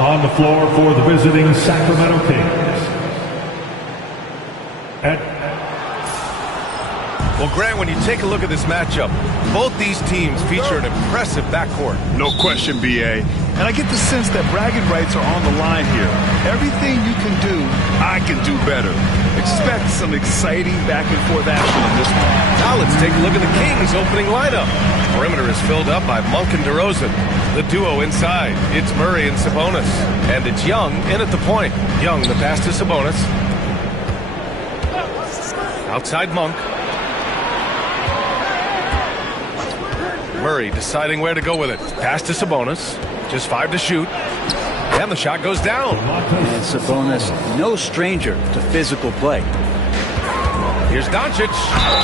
On the floor for the visiting Sacramento Kings. Well, Grant, when you take a look at this matchup, both these teams feature an impressive backcourt. No question, B.A. And I get the sense that bragging rights are on the line here. Everything you can do, I can do better. Expect some exciting back-and-forth action in this one. Now let's take a look at the Kings' opening lineup. The perimeter is filled up by Monk and DeRozan. The duo inside, it's Murray and Sabonis. And it's Young in at the point. Young, the pass to Sabonis. Outside Monk. Murray deciding where to go with it. Pass to Sabonis. Just 5 to shoot. And the shot goes down. And Sabonis, no stranger to physical play. Here's Doncic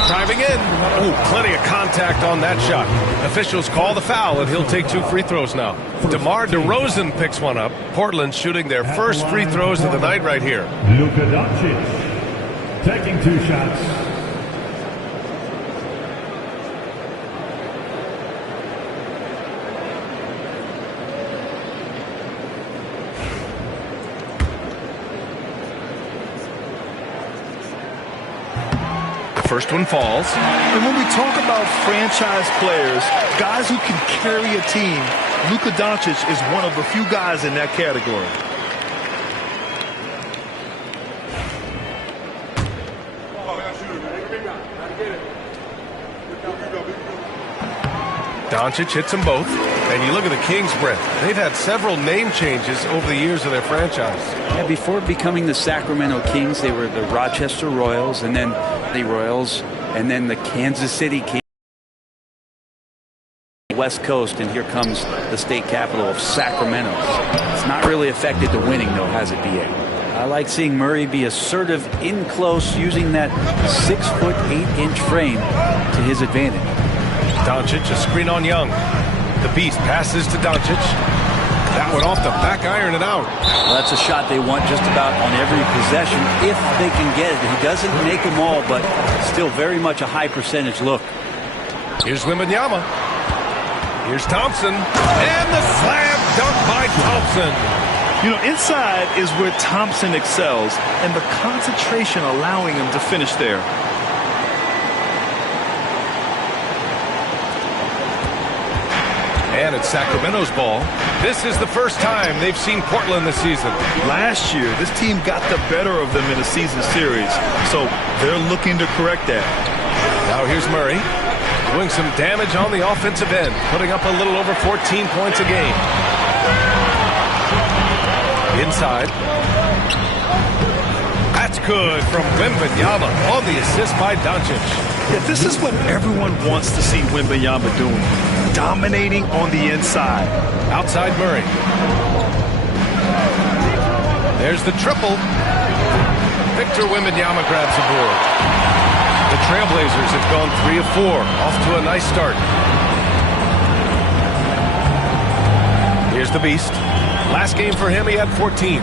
driving in. Ooh, plenty of contact on that shot. Officials call the foul, and he'll take 2 free throws now. DeMar DeRozan picks one up. Portland shooting their first free throws of the night right here. Luka Doncic taking 2 shots. First one falls. And when we talk about franchise players, guys who can carry a team, Luka Doncic is one of the few guys in that category. Doncic hits them both. And you look at the Kings, Brent. They've had several name changes over the years of their franchise. Yeah, before becoming the Sacramento Kings, they were the Rochester Royals, and then the Royals, and then the Kansas City Kings. West Coast, and here comes the state capital of Sacramento. It's not really affected the winning, though, has it, B.A.? I like seeing Murray be assertive in close, using that 6'8" frame to his advantage. Doncic, a screen on Young. The Beast passes to Doncic. That one off the back iron and out. Well, that's a shot they want just about on every possession if they can get it. He doesn't make them all, but still very much a high percentage look. Here's Wembanyama. Here's Thompson. And the slam dunk by Thompson. You know, inside is where Thompson excels, and the concentration allowing him to finish there. And it's Sacramento's ball. This is the first time they've seen Portland this season. Last year, this team got the better of them in a season series, so they're looking to correct that. Now here's Murray doing some damage on the offensive end, putting up a little over 14 points a game. Inside. That's good from Wembanyama on the assist by Doncic. Yeah, this is what everyone wants to see Wembanyama doing. Dominating on the inside. Outside Murray. There's the triple. Victor Wembanyama grabs the board. The Trailblazers have gone 3 of 4. Off to a nice start. Here's the Beast. Last game for him, he had 14.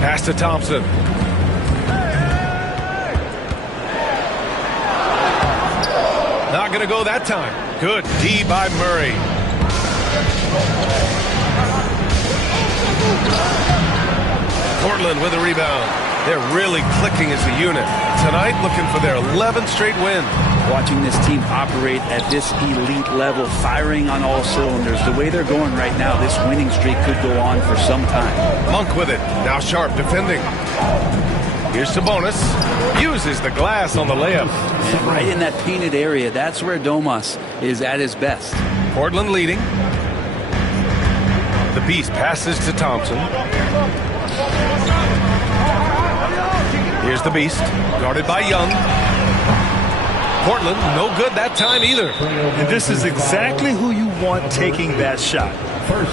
Pass to Thompson. Not going to go that time. Good D by Murray. Portland with a rebound. They're really clicking as a unit. Tonight, looking for their 11th straight win. Watching this team operate at this elite level, firing on all cylinders. The way they're going right now, this winning streak could go on for some time. Monk with it. Now Sharp defending. Here's Sabonis. Uses the glass on the layup. And right in that painted area, that's where Domas is at his best. Portland leading. The Beast passes to Thompson. Here's the Beast, guarded by Young. Portland, no good that time either. And this is exactly who you want taking that shot.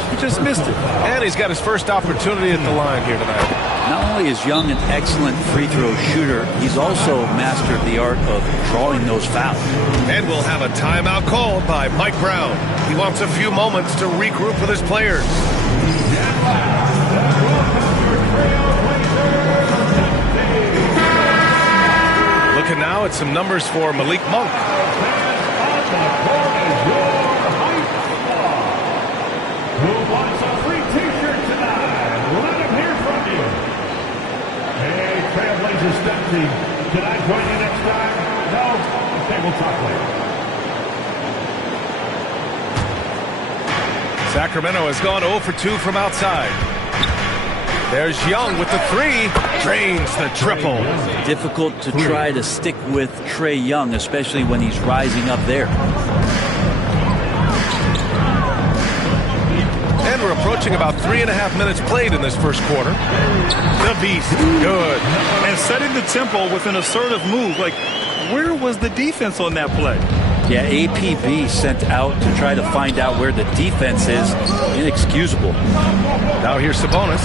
He just missed it. And he's got his first opportunity at the line here tonight. Not only is Young an excellent free throw shooter, he's also mastered the art of drawing those fouls. And we'll have a timeout called by Mike Brown. He wants a few moments to regroup with his players. Looking now at some numbers for Malik Monk. Who wants a free t-shirt is Dempsey. Can I join you next time? No? Okay, we'll talk later. Sacramento has gone 0 for 2 from outside. There's Young with the 3. Drains the triple. Difficult to try to stick with Trae Young, especially when he's rising up there. And we're approaching about 3.5 minutes played in this first quarter. The Beast, good. And setting the tempo with an assertive move. Like, where was the defense on that play? Yeah, APB sent out to try to find out where the defense is. Inexcusable. Now here's Sabonis.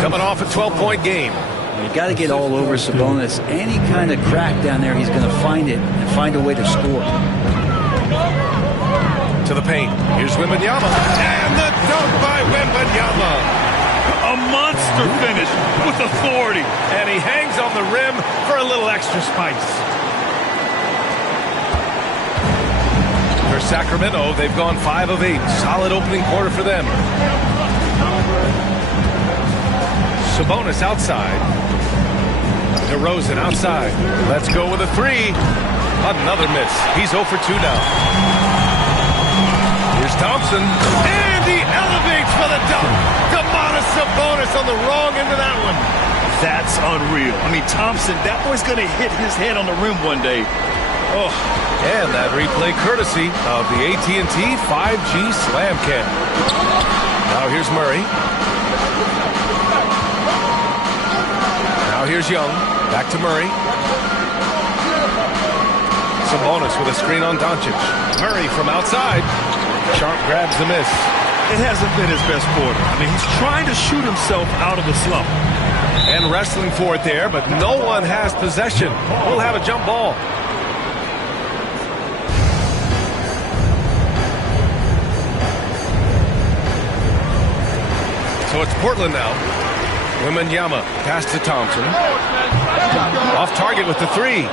Coming off a 12-point game. You got to get all over Sabonis. Any kind of crack down there, he's going to find it and find a way to score. To the paint. Here's Wembanyama. And the dunk by Wembanyama. A monster finish with authority. And he hangs on the rim for a little extra spice. For Sacramento, they've gone 5 of 8. Solid opening quarter for them. Sabonis outside. DeRozan outside. Let's go with a 3. Another miss. He's 0 for 2 now. Here's Thompson. And he elevates for the dunk. Gametime Sabonis on the wrong end of that one. That's unreal. I mean, Thompson, that boy's going to hit his head on the rim one day. Oh. And that replay courtesy of the AT&T 5G Slam Cam. Now here's Murray. Now here's Young. Back to Murray. Sabonis with a screen on Doncic. Murray from outside. Sharp grabs the miss. It hasn't been his best quarter. I mean, he's trying to shoot himself out of the slump. And wrestling for it there, but no one has possession. We'll have a jump ball. So it's Portland now. Wembanyama pass to Thompson. Off target with the 3.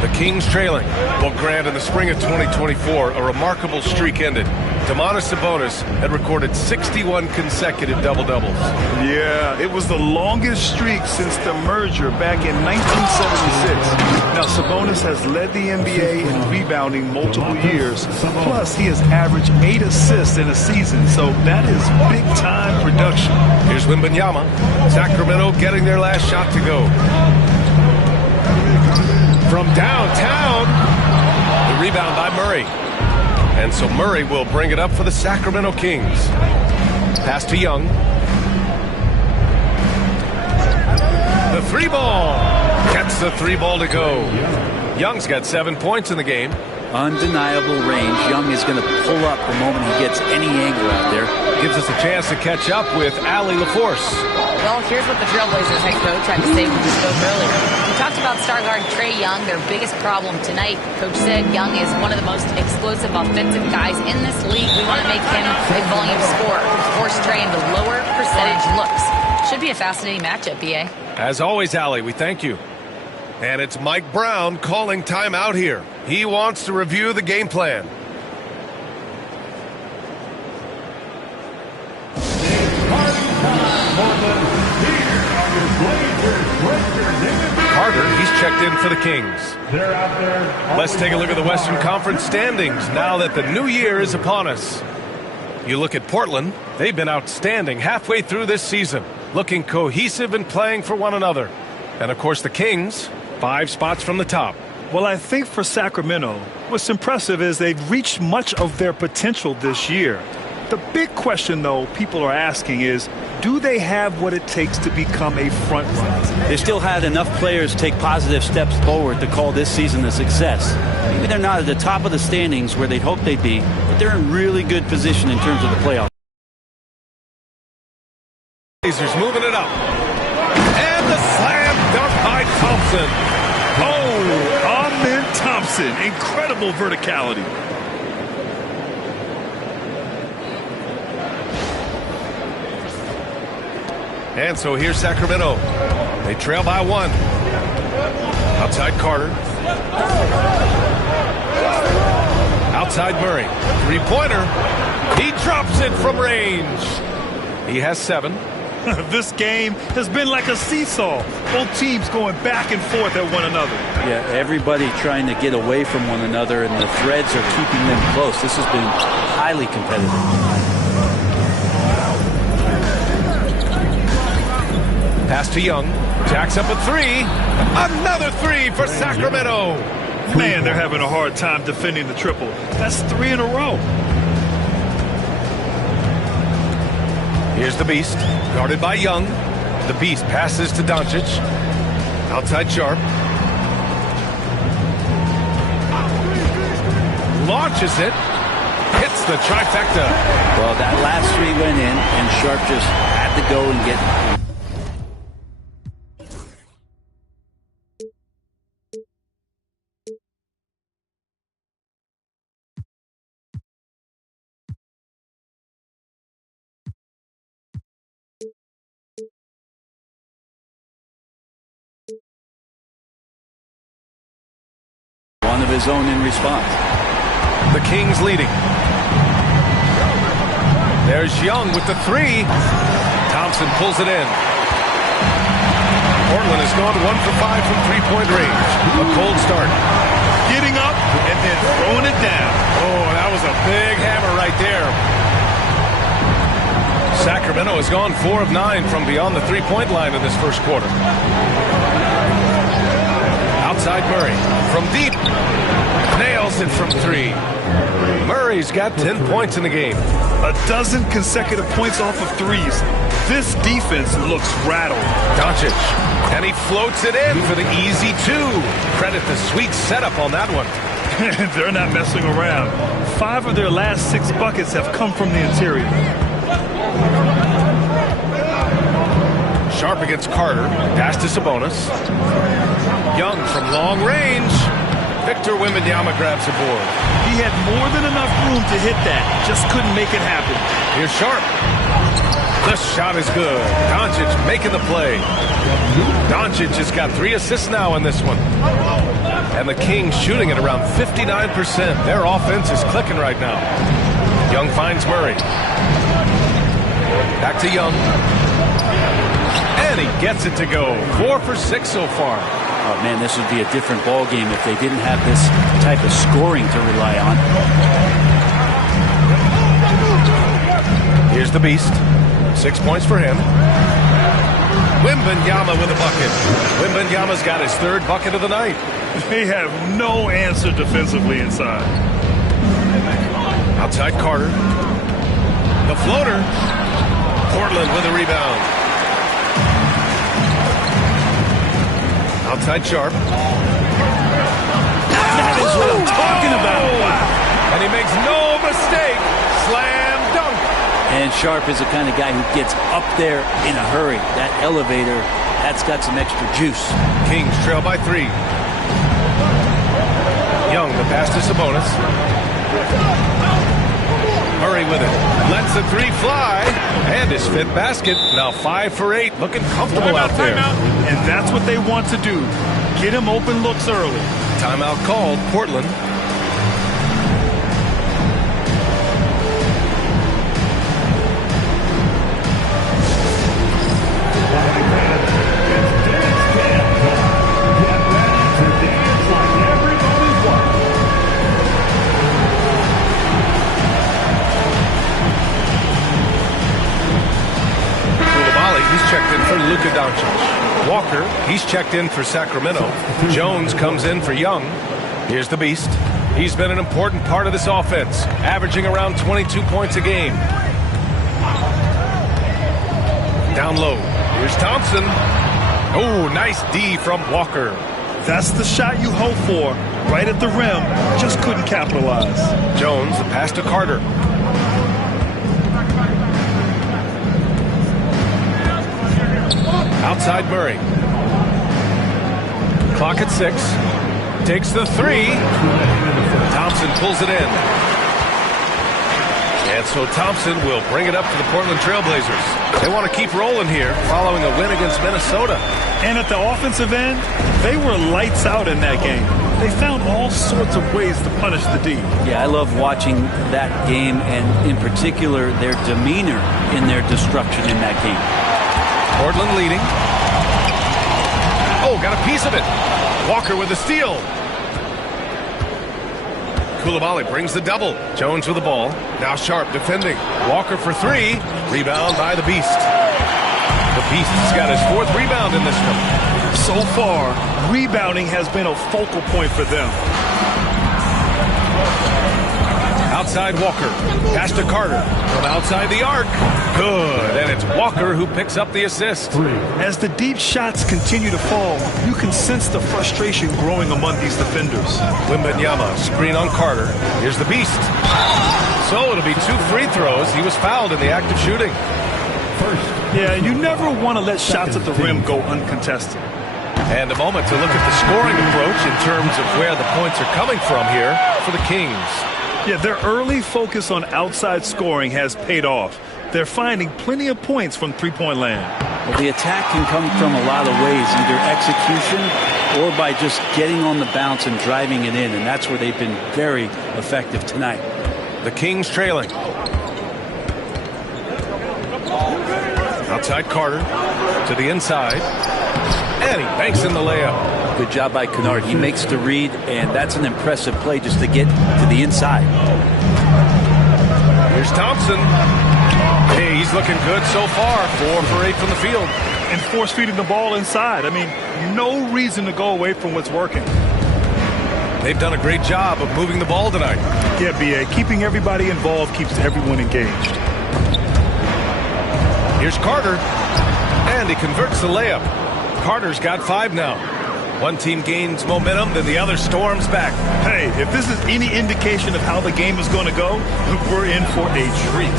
The Kings trailing. Well, Grant, in the spring of 2024, a remarkable streak ended. Domantas Sabonis had recorded 61 consecutive double-doubles. Yeah, it was the longest streak since the merger back in 1976. Now, Sabonis has led the NBA in rebounding multiple years. Plus, he has averaged 8 assists in a season, so that is big-time production. Here's Wembanyama. Sacramento getting their last shot to go. From downtown, the rebound by Murray. And so Murray will bring it up for the Sacramento Kings. Pass to Young. The 3 ball. Gets the 3 ball to go. Young's got 7 points in the game. Undeniable range. Young is going to pull up the moment he gets any angle out there. Gives us a chance to catch up with Allie LaForce. Well, here's what the Trailblazers head coach had to say when we spoke earlier. We talked about star guard Trae Young, their biggest problem tonight. Coach said Young is one of the most explosive offensive guys in this league. We want to make him a volume scorer. Force Trae into lower percentage looks. Should be a fascinating matchup, BA. As always, Allie, we thank you. And it's Mike Brown calling timeout here. He wants to review the game plan. Carter, he's checked in for the Kings. Let's take a look at the Western Conference standings now that the new year is upon us. You look at Portland, they've been outstanding halfway through this season, looking cohesive and playing for one another. And of course the Kings, 5 spots from the top. Well, I think for Sacramento, what's impressive is they've reached much of their potential this year. The big question, though, people are asking is, do they have what it takes to become a front runner? They still had enough players take positive steps forward to call this season a success. Maybe they're not at the top of the standings where they'd hope they'd be, but they're in really good position in terms of the playoffs. Blazers moving it up. And the slam dunk by Thompson. Oh, Amen Thompson. Incredible verticality. And so here's Sacramento. They trail by 1. Outside Carter. Outside Murray. 3-pointer. He drops it from range. He has 7. This game has been like a seesaw. Both teams going back and forth at one another. Yeah, everybody trying to get away from one another, and the threads are keeping them close. This has been highly competitive. Pass to Young. Jacks up a three. Another three for Sacramento. Man, they're having a hard time defending the triple. That's 3 in a row. Here's the Beast, guarded by Young. The Beast passes to Doncic. Outside Sharp. Launches it. Hits the trifecta. Well, that last three went in, and Sharp just had to go and get... one of his own in response. The Kings leading. There's Young with the three. Thompson pulls it in. Portland has gone 1 for 5 from three-point range. A cold start. Getting up and then throwing it down. Oh, that was a big hammer right there. Sacramento has gone 4 of 9 from beyond the three-point line in this first quarter. Outside Murray from deep. Nails it from 3. Murray's got 10 points in the game. A dozen consecutive points off of threes. This defense looks rattled. Doncic. And he floats it in for the easy 2. Credit the sweet setup on that one. They're not messing around. 5 of their last 6 buckets have come from the interior. Sharp against Carter. Pass to Sabonis. Young from long range. Victor Wembanyama grabs the board. He had more than enough room to hit that. Just couldn't make it happen. Here's Sharp. The shot is good. Doncic making the play. Doncic has got 3 assists now in this one. And the Kings shooting at around 59%. Their offense is clicking right now. Young finds Murray. Back to Young. And he gets it to go. 4 for 6 so far. Oh, man, this would be a different ball game if they didn't have this type of scoring to rely on. Here's the Beast. 6 points for him. Wembanyama with a bucket. Wembanyama's got his 3rd bucket of the night. They have no answer defensively inside. Outside Carter. The floater. Portland with a rebound. Outside Sharp. That is what I'm talking about. And he makes no mistake. Slam dunk. And Sharp is the kind of guy who gets up there in a hurry. That elevator, that's got some extra juice. Kings trail by 3. Young, the pass to Sabonis. Murray with it. Lets the 3 fly. And his 5th basket. Now 5 for 8. Looking comfortable out there. And that's what they want to do. Get him open looks early. Timeout called. Portland. He's checked in for Luka Doncic. Walker, he's checked in for Sacramento. Jones comes in for Young. Here's the Beast. He's been an important part of this offense, averaging around 22 points a game. Down low. Here's Thompson. Oh, nice D from Walker. That's the shot you hope for. Right at the rim. Just couldn't capitalize. Jones, the pass to Carter. Outside Murray. Clock at 6. Takes the 3. Thompson pulls it in. And so Thompson will bring it up to the Portland Trailblazers. They want to keep rolling here following a win against Minnesota. And at the offensive end, they were lights out in that game. They found all sorts of ways to punish the D. Yeah, I love watching that game, and in particular, their demeanor in their destruction in that game. Portland leading. Oh, got a piece of it. Walker with a steal. Koulibaly brings the double. Jones with the ball. Now Sharp defending. Walker for three. Rebound by the Beast. The Beast has got his fourth rebound in this one. So far, rebounding has been a focal point for them. Outside Walker. Pass to Carter. From outside the arc. Good. And it's Walker who picks up the assist. As the deep shots continue to fall, you can sense the frustration growing among these defenders. Wembanyama, screen on Carter. Here's the Beast. So it'll be 2 free throws. He was fouled in the act of shooting. Yeah, you never want to let shots at the rim go uncontested. And a moment to look at the scoring approach in terms of where the points are coming from here for the Kings. Yeah, their early focus on outside scoring has paid off. They're finding plenty of points from three-point land. Well, the attack can come from a lot of ways, either execution or by just getting on the bounce and driving it in, and that's where they've been very effective tonight. The Kings trailing. Outside Carter to the inside. And he banks in the layup. Good job by Kennard. He makes the read, and that's an impressive play just to get to the inside. Here's Thompson. Hey, he's looking good so far. 4 for 8 from the field. And force-feeding the ball inside. I mean, no reason to go away from what's working. They've done a great job of moving the ball tonight. Yeah, B.A. Keeping everybody involved keeps everyone engaged. Here's Carter. And he converts the layup. Carter's got 5 now. One team gains momentum, then the other storms back. Hey, if this is any indication of how the game is going to go, we're in for a treat.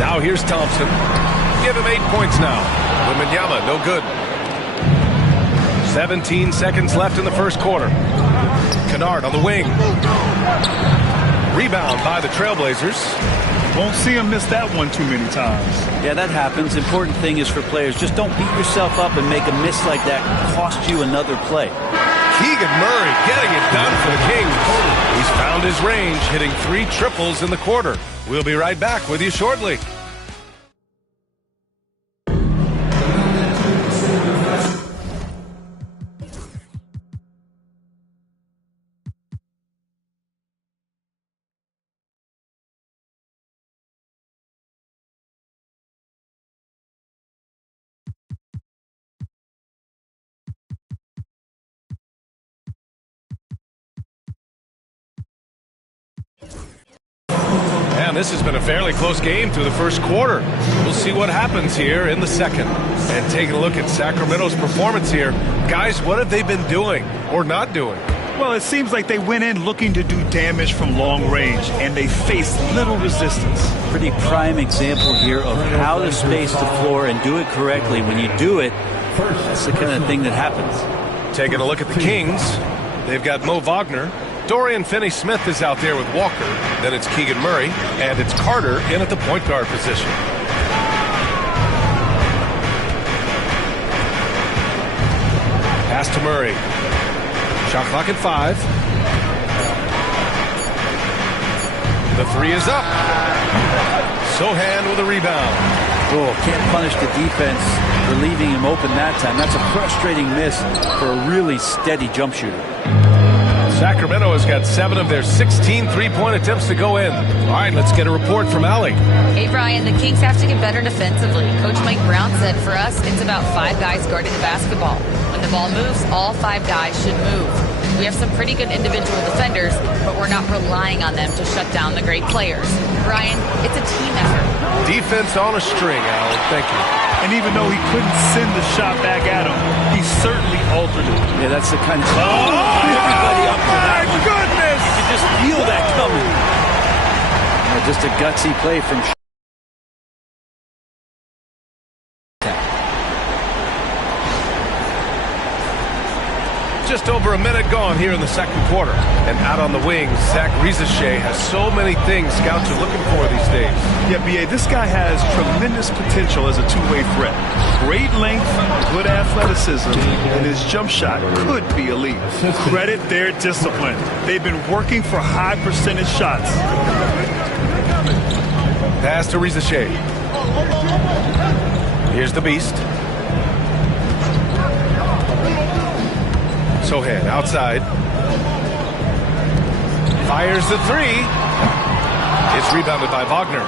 Now here's Thompson. Give him 8 points now. Wembanyama, no good. 17 seconds left in the first quarter. Kennard on the wing. Rebound by the Trailblazers. Won't see him miss that one too many times. Yeah, that happens. Important thing is for players, just don't beat yourself up and make a miss like that cost you another play. Keegan Murray getting it done for the Kings. He's found his range, hitting 3 triples in the quarter. We'll be right back with you shortly. And this has been a fairly close game through the first quarter. We'll see what happens here in the second. And taking a look at Sacramento's performance here. Guys, what have they been doing or not doing? Well, it seems like they went in looking to do damage from long range, and they faced little resistance. Pretty prime example here of how to space the floor and do it correctly. When you do it, that's the kind of thing that happens. Taking a look at the Kings. They've got Mo Wagner. Dorian Finney-Smith is out there with Walker. Then it's Keegan Murray. And it's Carter in at the point guard position. Pass to Murray. Shot clock at 5. The 3 is up. Sohan with a rebound. Oh, can't punish the defense for leaving him open that time. That's a frustrating miss for a really steady jump shooter. Sacramento has got 7 of their 16 three-point attempts to go in. All right, let's get a report from Allie. Hey, Brian, the Kings have to get better defensively. Coach Mike Brown said for us, it's about 5 guys guarding the basketball. When the ball moves, all 5 guys should move. We have some pretty good individual defenders, but we're not relying on them to shut down the great players. Brian, it's a team effort. Defense on a string, Allie. Thank you. And even though he couldn't send the shot back at him, he certainly altered it. Yeah, that's the kind of everybody up for that one. Goodness! You can just feel that coming. Just a gutsy play from Just over a minute gone here in the second quarter. And out on the wing, Zach Rizachet has so many things scouts are looking for these days. Yeah, B.A., this guy has tremendous potential as a two-way threat. Great length, good athleticism, and his jump shot could be elite. Credit their discipline. They've been working for high percentage shots. Pass to Rizachet. Here's the beast. Sohan outside. Fires the three. It's rebounded by Wagner.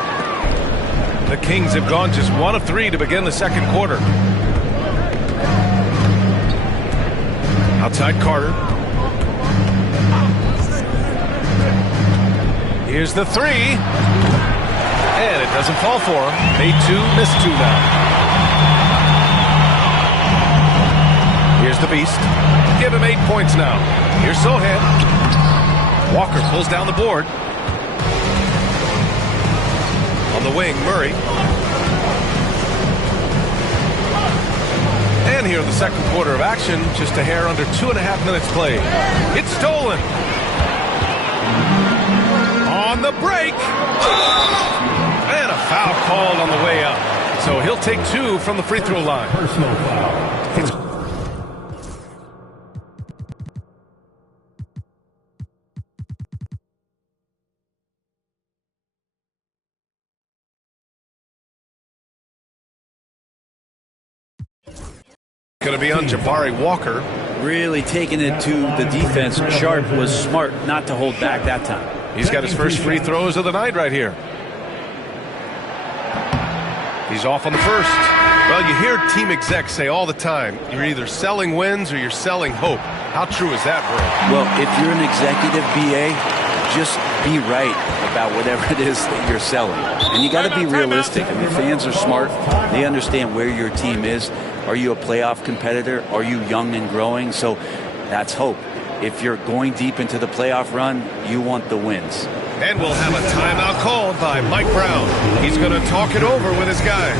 The Kings have gone just 1 of 3 to begin the second quarter. Outside Carter. Here's the three. And it doesn't fall for him. Made 2, missed 2 now. Here's the beast. Give him 8 points now. Here's Sohan. Walker pulls down the board. On the wing, Murray. And here in the second quarter of action, just a hair under 2.5 minutes played. It's stolen. On the break. And a foul called on the way up. So he'll take 2 from the free throw line. Personal foul. It's going to be on Jabari Walker. Really taking it to the defense. Sharp was smart not to hold back that time. He's got his first free throws of the night right here. He's off on the first. Well, you hear team execs say all the time, you're either selling wins or you're selling hope. How true is that, bro? Well, if you're an executive BA, just be right about whatever it is that you're selling. And you got to be realistic. I mean, fans are smart. They understand where your team is. Are you a playoff competitor? Are you young and growing? So that's hope. If you're going deep into the playoff run, you want the wins. And we'll have a timeout called by Mike Brown. He's going to talk it over with his guys.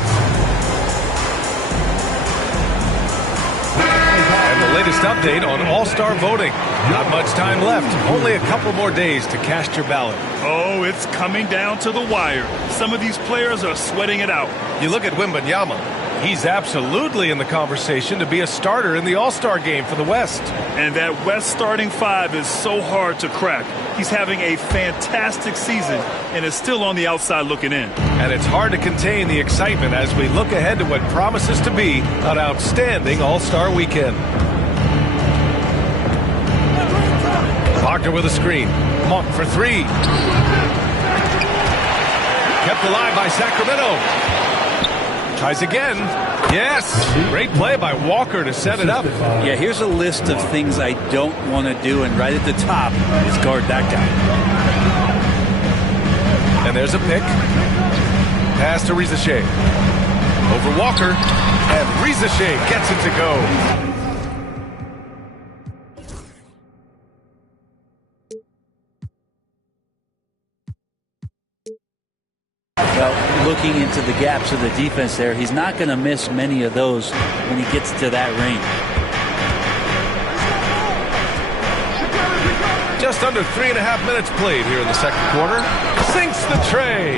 And the latest update on All-Star voting. Not much time left. Only a couple more days to cast your ballot. Oh, it's coming down to the wire. Some of these players are sweating it out. You look at Wembanyama. He's absolutely in the conversation to be a starter in the All-Star game for the West. And that West starting 5 is so hard to crack. He's having a fantastic season and is still on the outside looking in. And it's hard to contain the excitement as we look ahead to what promises to be an outstanding All-Star weekend. Wagner with a screen. Monk for 3. Kept alive by Sacramento. Tries again. Yes. Great play by Walker to set it up. Yeah, here's a list of things I don't want to do, and right at the top is guard that guy. And there's a pick. Pass to Rizachet. Over Walker. And Rizachet gets it to go. Well, looking into the gaps of the defense there, he's not going to miss many of those when he gets to that range. Just under 3.5 minutes played here in the second quarter. Sinks the tray.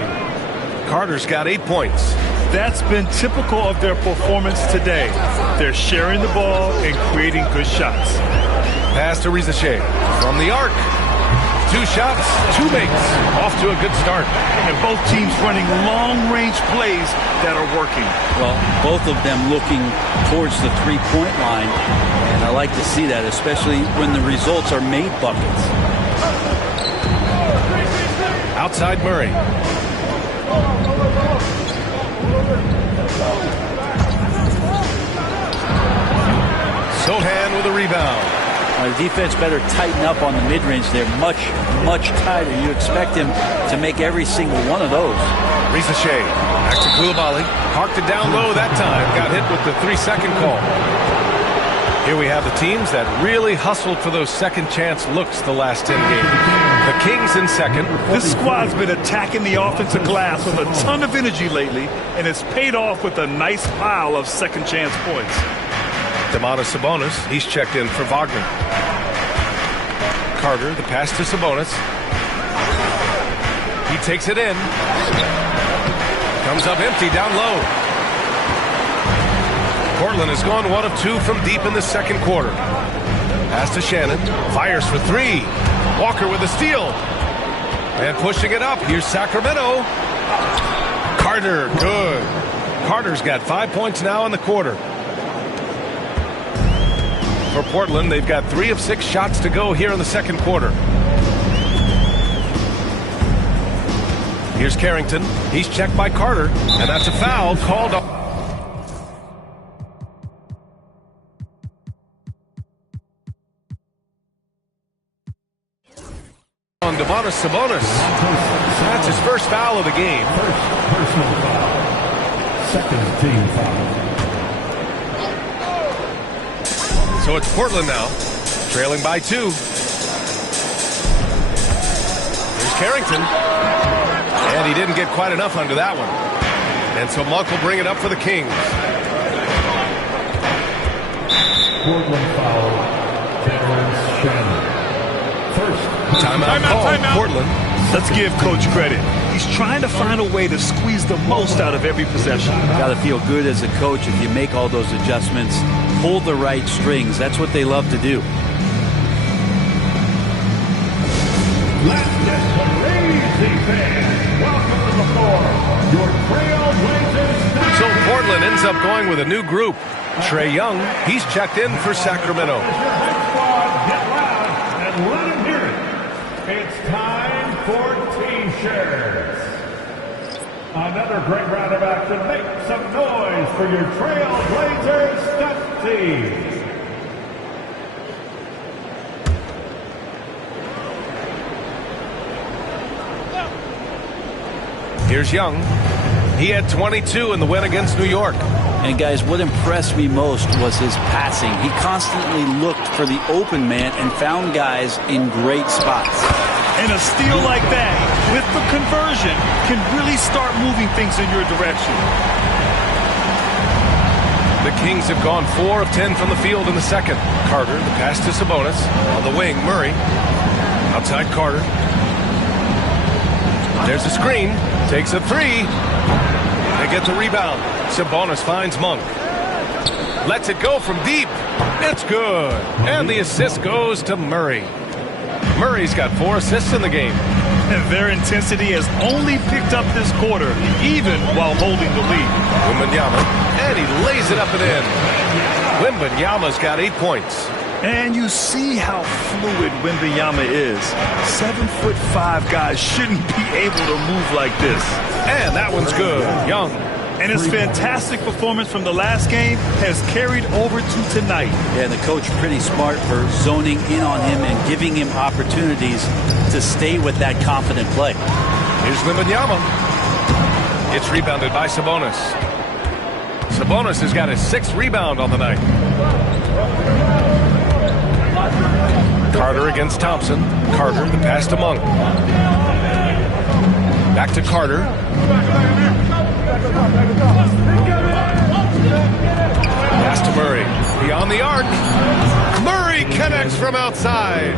Carter's got 8 points. That's been typical of their performance today. They're sharing the ball and creating good shots. Pass to Rizachet from the arc. 2 shots, 2 makes. Off to a good start. And both teams running long-range plays that are working. Well, both of them looking towards the three-point line. And I like to see that, especially when the results are made buckets. Outside Murray. Sohan with a rebound. The defense better tighten up on the mid-range. They're much, much tighter. You expect him to make every single one of those. Rizachet back to Coulibaly. Parked it down low that time. Got hit with the 3-second call. Here we have the teams that really hustled for those second chance looks the last 10 games. The Kings in second. This squad's been attacking the offensive glass with a ton of energy lately, and it's paid off with a nice pile of second chance points. Domantas Sabonis, he's checked in for Wagner. Carter, the pass to Sabonis. He takes it in. Comes up empty down low. Portland has gone 1 of 2 from deep in the second quarter. Pass to Shannon. Fires for 3. Walker with a steal. And pushing it up. Here's Sacramento. Carter, good. Carter's got 5 points now in the quarter. For Portland, they've got 3 of 6 shots to go here in the second quarter. Here's Carrington. He's checked by Carter, and that's a foul called on Domantas Sabonis. That's his first foul of the game. First personal foul. Second team foul. So it's Portland now, trailing by 2. Here's Carrington. And he didn't get quite enough under that one. And so Monk will bring it up for the Kings. Portland foul. Terrence Shannon. First. Timeout called. Portland. Let's give Coach credit. He's trying to find a way to squeeze the most out of every possession. Got to feel good as a coach if you make all those adjustments, pull the right strings. That's what they love to do. Let's get crazy fans. Welcome to the floor. Your Trailblazers. So Portland ends up going with a new group. Trae Young, he's checked in for Sacramento. Your head squad, get loud and let him hear it. It's time for T-shirts. Another great round of action. Make some noise for your Trailblazers stuff team. Here's Young. He had 22 in the win against New York. And guys, what impressed me most was his passing. He constantly looked for the open man and found guys in great spots. And a steal like that, with the conversion, can really start moving things in your direction. The Kings have gone 4 of 10 from the field in the second. Carter, the pass to Sabonis. On the wing, Murray. Outside Carter. There's a screen. Takes a 3. They get the rebound. Sabonis finds Monk. Lets it go from deep. It's good. And the assist goes to Murray. Murray's got 4 assists in the game. And their intensity has only picked up this quarter, even while holding the lead. Wembanyama, and he lays it up and in. Wembanyama's got 8 points. And you see how fluid Wembanyama is. 7'5" guys shouldn't be able to move like this. And that one's good. Young. And his fantastic performance from the last game has carried over to tonight. Yeah, the coach pretty smart for zoning in on him and giving him opportunities to stay with that confident play. Here's Wembanyama. It's rebounded by Sabonis. Sabonis has got his 6th rebound on the night. Carter against Thompson. Carter, the pass to Monk. Back to Carter. Pass to Murray. Beyond the arc. Murray connects from outside.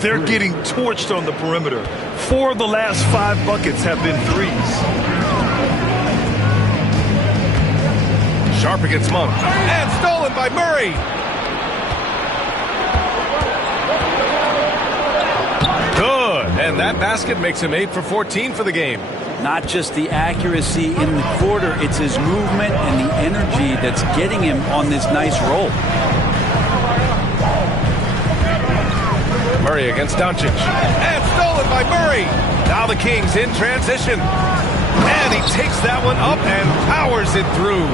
They're getting torched on the perimeter. 4 of the last 5 buckets have been threes. Sharp against Monk. And stolen by Murray. Good. And that basket makes him 8 for 14 for the game. Not just the accuracy in the quarter, it's his movement and the energy that's getting him on this nice roll. Murray against Doncic. And stolen by Murray. Now the Kings in transition. And he takes that one up and powers it through.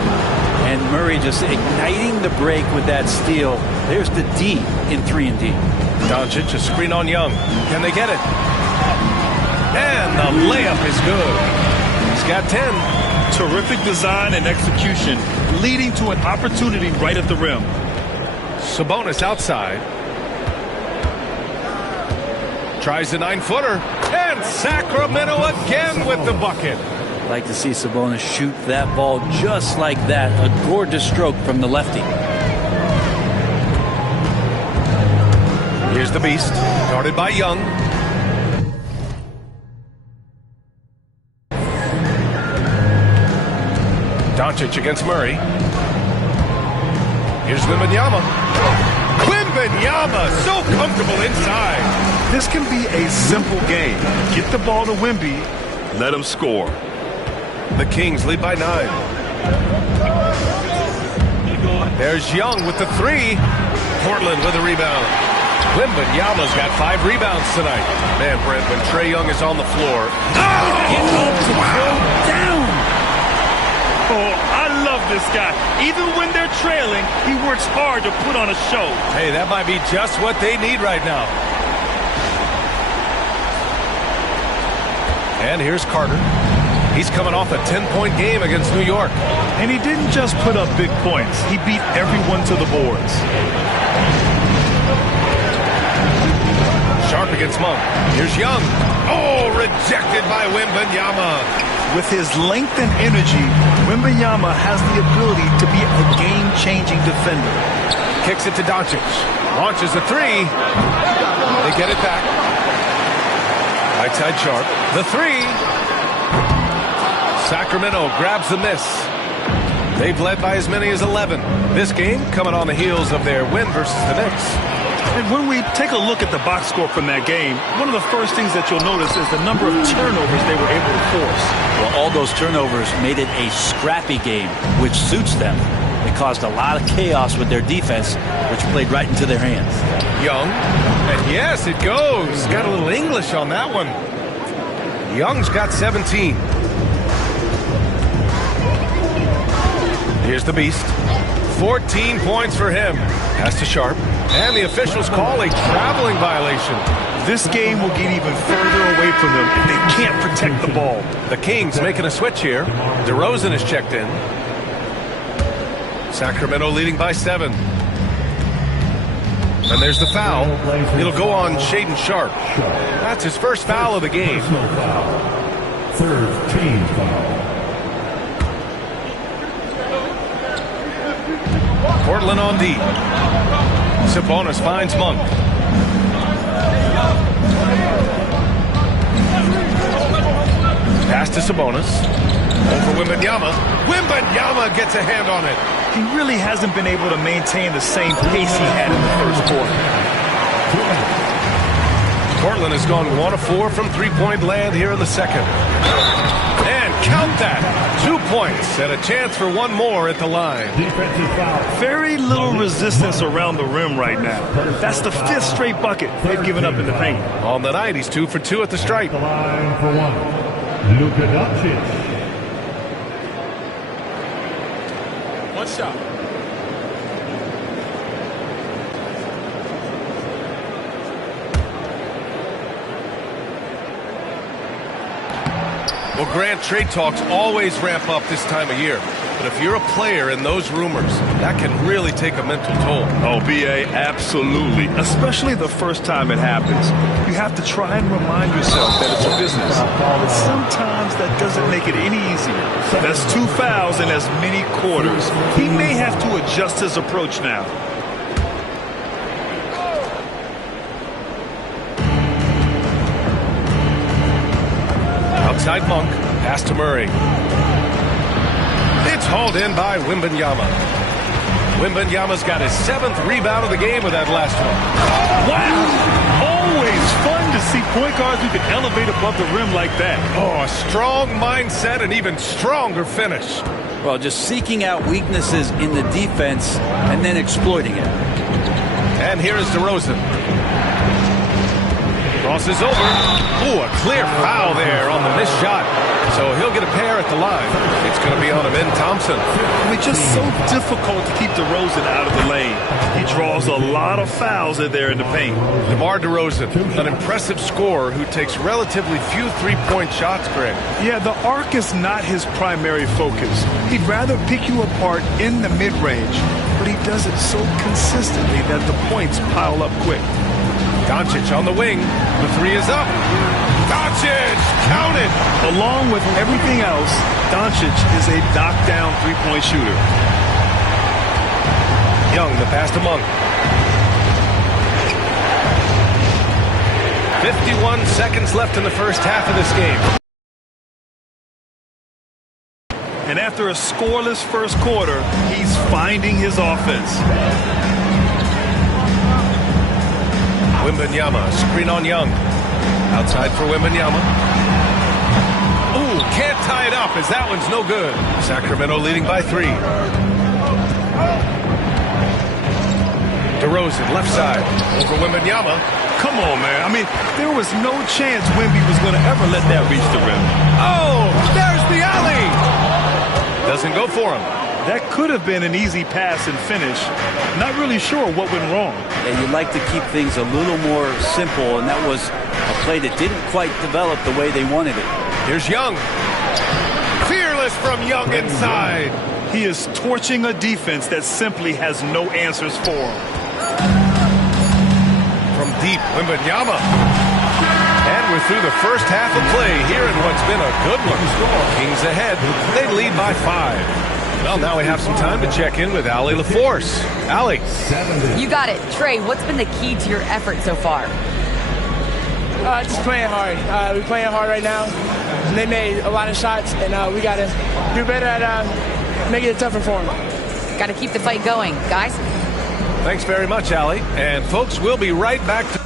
And Murray just igniting the break with that steal. There's the D in 3-and-D. Doncic, a screen on Young. Can they get it? And the layup is good. He's got 10. Terrific design and execution, leading to an opportunity right at the rim. Sabonis outside. Tries the 9-footer. And Sacramento again with the bucket. Like to see Sabonis shoot that ball just like that. A gorgeous stroke from the lefty. Here's the beast. Guarded by Young. Doncic against Murray. Here's Wembanyama. Wembanyama so comfortable inside. This can be a simple game. Get the ball to Wemby, let him score. The Kings lead by 9. There's Young with the three. Portland with a rebound. Wembanyama's got 5 rebounds tonight. Man, Brent, when Trae Young is on the floor. Down. Oh, I love this guy. Even when they're trailing, he works hard to put on a show. Hey, that might be just what they need right now. And here's Carter. He's coming off a 10-point game against New York. And he didn't just put up big points. He beat everyone to the boards. Sharp against Monk. Here's Young. Oh, rejected by Wembanyama. With his length and energy, Wembanyama has the ability to be a game-changing defender. Kicks it to Doncic. Launches a three. They get it back. Right side Sharp. The three. Sacramento grabs the miss. They've led by as many as 11. This game coming on the heels of their win versus the Knicks. And when we take a look at the box score from that game, one of the first things that you'll notice is the number of turnovers they were able to force. Well, all those turnovers made it a scrappy game, which suits them. It caused a lot of chaos with their defense, which played right into their hands. Young. And yes, it goes. Got a little English on that one. Young's got 17. Here's the Beast. 14 points for him. Pass to Sharp. And the officials call a traveling violation. This game will get even further away from them if they can't protect the ball. The Kings making a switch here. DeRozan is checked in. Sacramento leading by 7. And there's the foul. It'll go on Shaedon Sharp. That's his first foul of the game. Third team foul. Portland on D. Sabonis finds Monk. Pass to Sabonis. Over Wembanyama. Wembanyama gets a hand on it. He really hasn't been able to maintain the same pace he had in the first quarter. Portland has gone 1 of 4 from three-point land here in the second. And count that. 2 points and a chance for one more at the line. Defensive foul. Very little resistance around the rim right now. That's the 5th straight bucket they've given up in the paint. On the night, he's 2 for 2 at the stripe. The line for one. Luka Doncic. One shot. Well, Grant, trade talks always ramp up this time of year. But if you're a player in those rumors, that can really take a mental toll. Oh, B.A., absolutely. Especially the first time it happens. You have to try and remind yourself that it's a business. But sometimes that doesn't make it any easier. That's 2 fouls in as many quarters. He may have to adjust his approach now. Outside Monk, pass to Murray. It's hauled in by Wembanyama. Wembanyama's got his 7th rebound of the game with that last one. Wow! Always fun to see point guards who can elevate above the rim like that. Oh, a strong mindset and even stronger finish. Well, just seeking out weaknesses in the defense and then exploiting it. And here is DeRozan. Crosses over. Ooh, a clear foul there on the missed shot. So he'll get a pair at the line. It's going to be on Ben Thompson. I mean, just so difficult to keep DeRozan out of the lane. He draws a lot of fouls in there in the paint. DeMar DeRozan, an impressive scorer who takes relatively few three-point shots, Greg. Yeah, the arc is not his primary focus. He'd rather pick you apart in the mid-range, but he does it so consistently that the points pile up quick. Doncic on the wing. The 3 is up. Doncic, count it. Along with everything else, Doncic is a knockdown three-point shooter. Young, the pass to Monk. 51 seconds left in the first half of this game. And after a scoreless first quarter, he's finding his offense. Wembanyama, screen on Young. Outside for Wembanyama. Ooh, can't tie it up as that one's no good. Sacramento leading by 3. DeRozan, left side, over Wembanyama. Come on, man. I mean, there was no chance Wemby was going to ever let that reach the rim. Oh, there's the alley. Doesn't go for him. That could have been an easy pass and finish. Not really sure what went wrong. And you'd like to keep things a little more simple, and that was a play that didn't quite develop the way they wanted it. Here's Young. Fearless from Young inside. He is torching a defense that simply has no answers for him. From deep, Wembanyama. And we're through the first half of play here in what's been a good one. Kings ahead. They lead by 5. Well, now we have some time to check in with Allie LaForce. Allie. You got it. Trey, what's been the key to your effort so far? Just playing hard. We're playing hard right now. They made a lot of shots, and we got to do better at making it tougher for them. Got to keep the fight going, guys. Thanks very much, Allie. And folks, we'll be right back to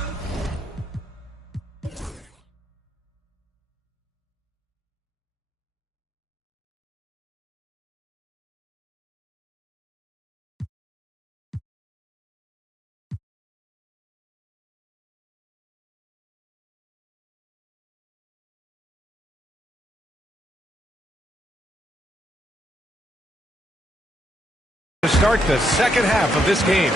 start the second half of this game.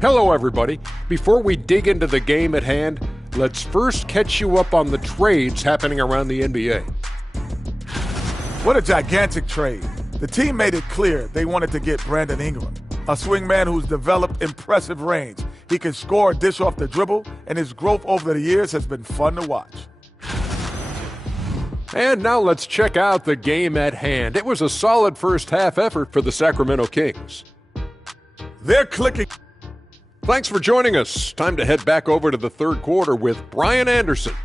Hello, everybody. Before we dig into the game at hand, let's first catch you up on the trades happening around the NBA. What a gigantic trade. The team made it clear they wanted to get Brandon Ingram, a swingman who's developed impressive range. He can score, dish off the dribble, and his growth over the years has been fun to watch. And now let's check out the game at hand. It was a solid first half effort for the Sacramento Kings. They're clicking. Thanks for joining us. Time to head back over to the third quarter with Brian Anderson.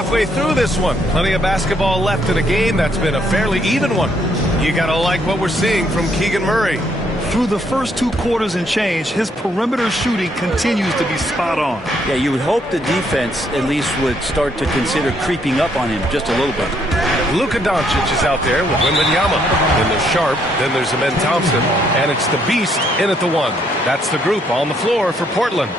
halfway through this one. Plenty of basketball left in a game that's been a fairly even one. You got to like what we're seeing from Keegan Murray. Through the first 2 quarters and change, his perimeter shooting continues to be spot on. Yeah, you would hope the defense at least would start to consider creeping up on him just a little bit. Luka Doncic is out there with Wembanyama. Then there's Sharp, then there's Amen Thompson, and it's the Beast in at the 1. That's the group on the floor for Portland.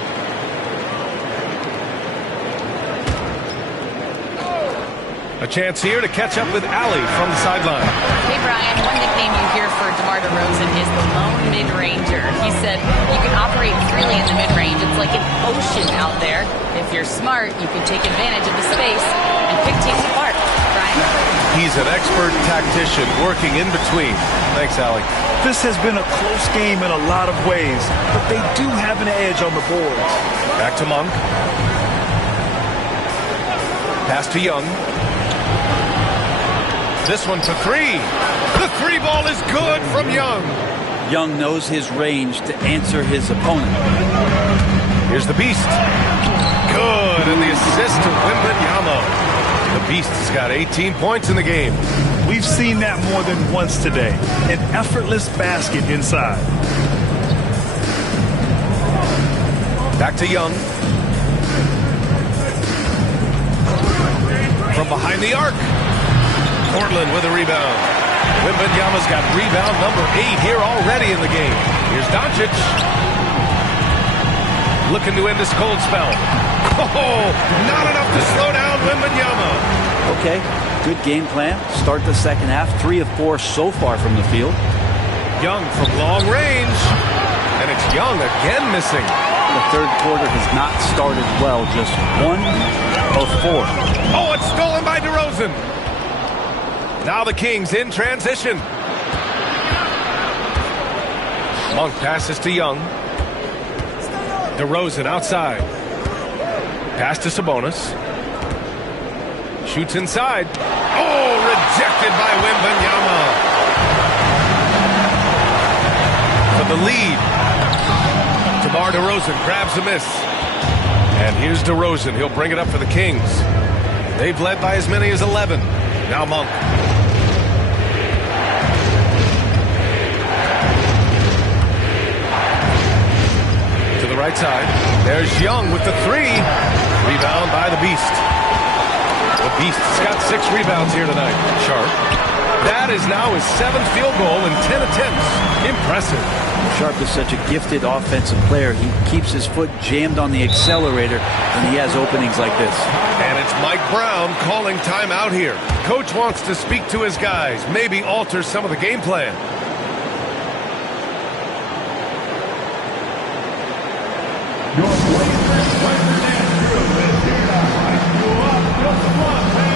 A chance here to catch up with Allie from the sideline. Hey, Brian, one nickname you hear for DeMar DeRozan is the lone mid-ranger. He said you can operate freely in the mid-range. It's like an ocean out there. If you're smart, you can take advantage of the space and pick teams apart. Brian? He's an expert tactician working in between. Thanks, Allie. This has been a close game in a lot of ways, but they do have an edge on the boards. Back to Monk. Pass to Young. This one for 3. The 3 ball is good from Young. Young knows his range to answer his opponent. Here's the Beast. Good, and the assist to Wembanyama. The Beast has got 18 points in the game. We've seen that more than once today. An effortless basket inside. Back to Young. From behind the arc. Portland with a rebound. Wembanyama's got rebound number 8 here already in the game. Here's Doncic. Looking to end this cold spell. Oh, not enough to slow down Wembanyama. Okay, good game plan. Start the second half. 3 of 4 so far from the field. Young from long range. And it's Young again missing. The third quarter has not started well. Just 1 of 4. Oh, it's stolen by DeRozan. Now the Kings in transition. Monk passes to Young. DeRozan outside. Pass to Sabonis. Shoots inside. Oh, rejected by Wembanyama. For the lead. DeMar DeRozan grabs a miss. And here's DeRozan. He'll bring it up for the Kings. They've led by as many as 11. Now Monk. To the right side. There's Young with the 3. Rebound by the Beast. The Beast's got 6 rebounds here tonight. Sharp. That is now his 7th field goal in 10 attempts. Impressive. Sharp is such a gifted offensive player. He keeps his foot jammed on the accelerator when he has openings like this. And it's Mike Brown calling timeout here. Coach wants to speak to his guys, maybe alter some of the game plan. Your Blazers Western Andrew is here to hype you up just one, man.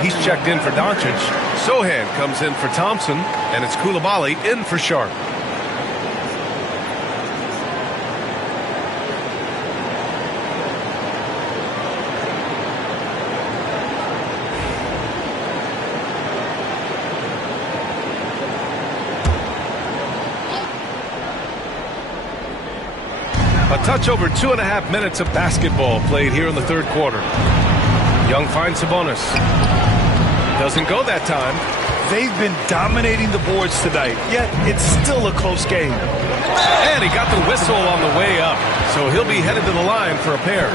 He's checked in for Doncic. Sohan comes in for Thompson, and it's Coulibaly in for Sharp. A touch over 2.5 minutes of basketball played here in the third quarter. Young finds Sabonis. Doesn't go that time. They've been dominating the boards tonight, yet it's still a close game. And he got the whistle on the way up, so he'll be headed to the line for a pair.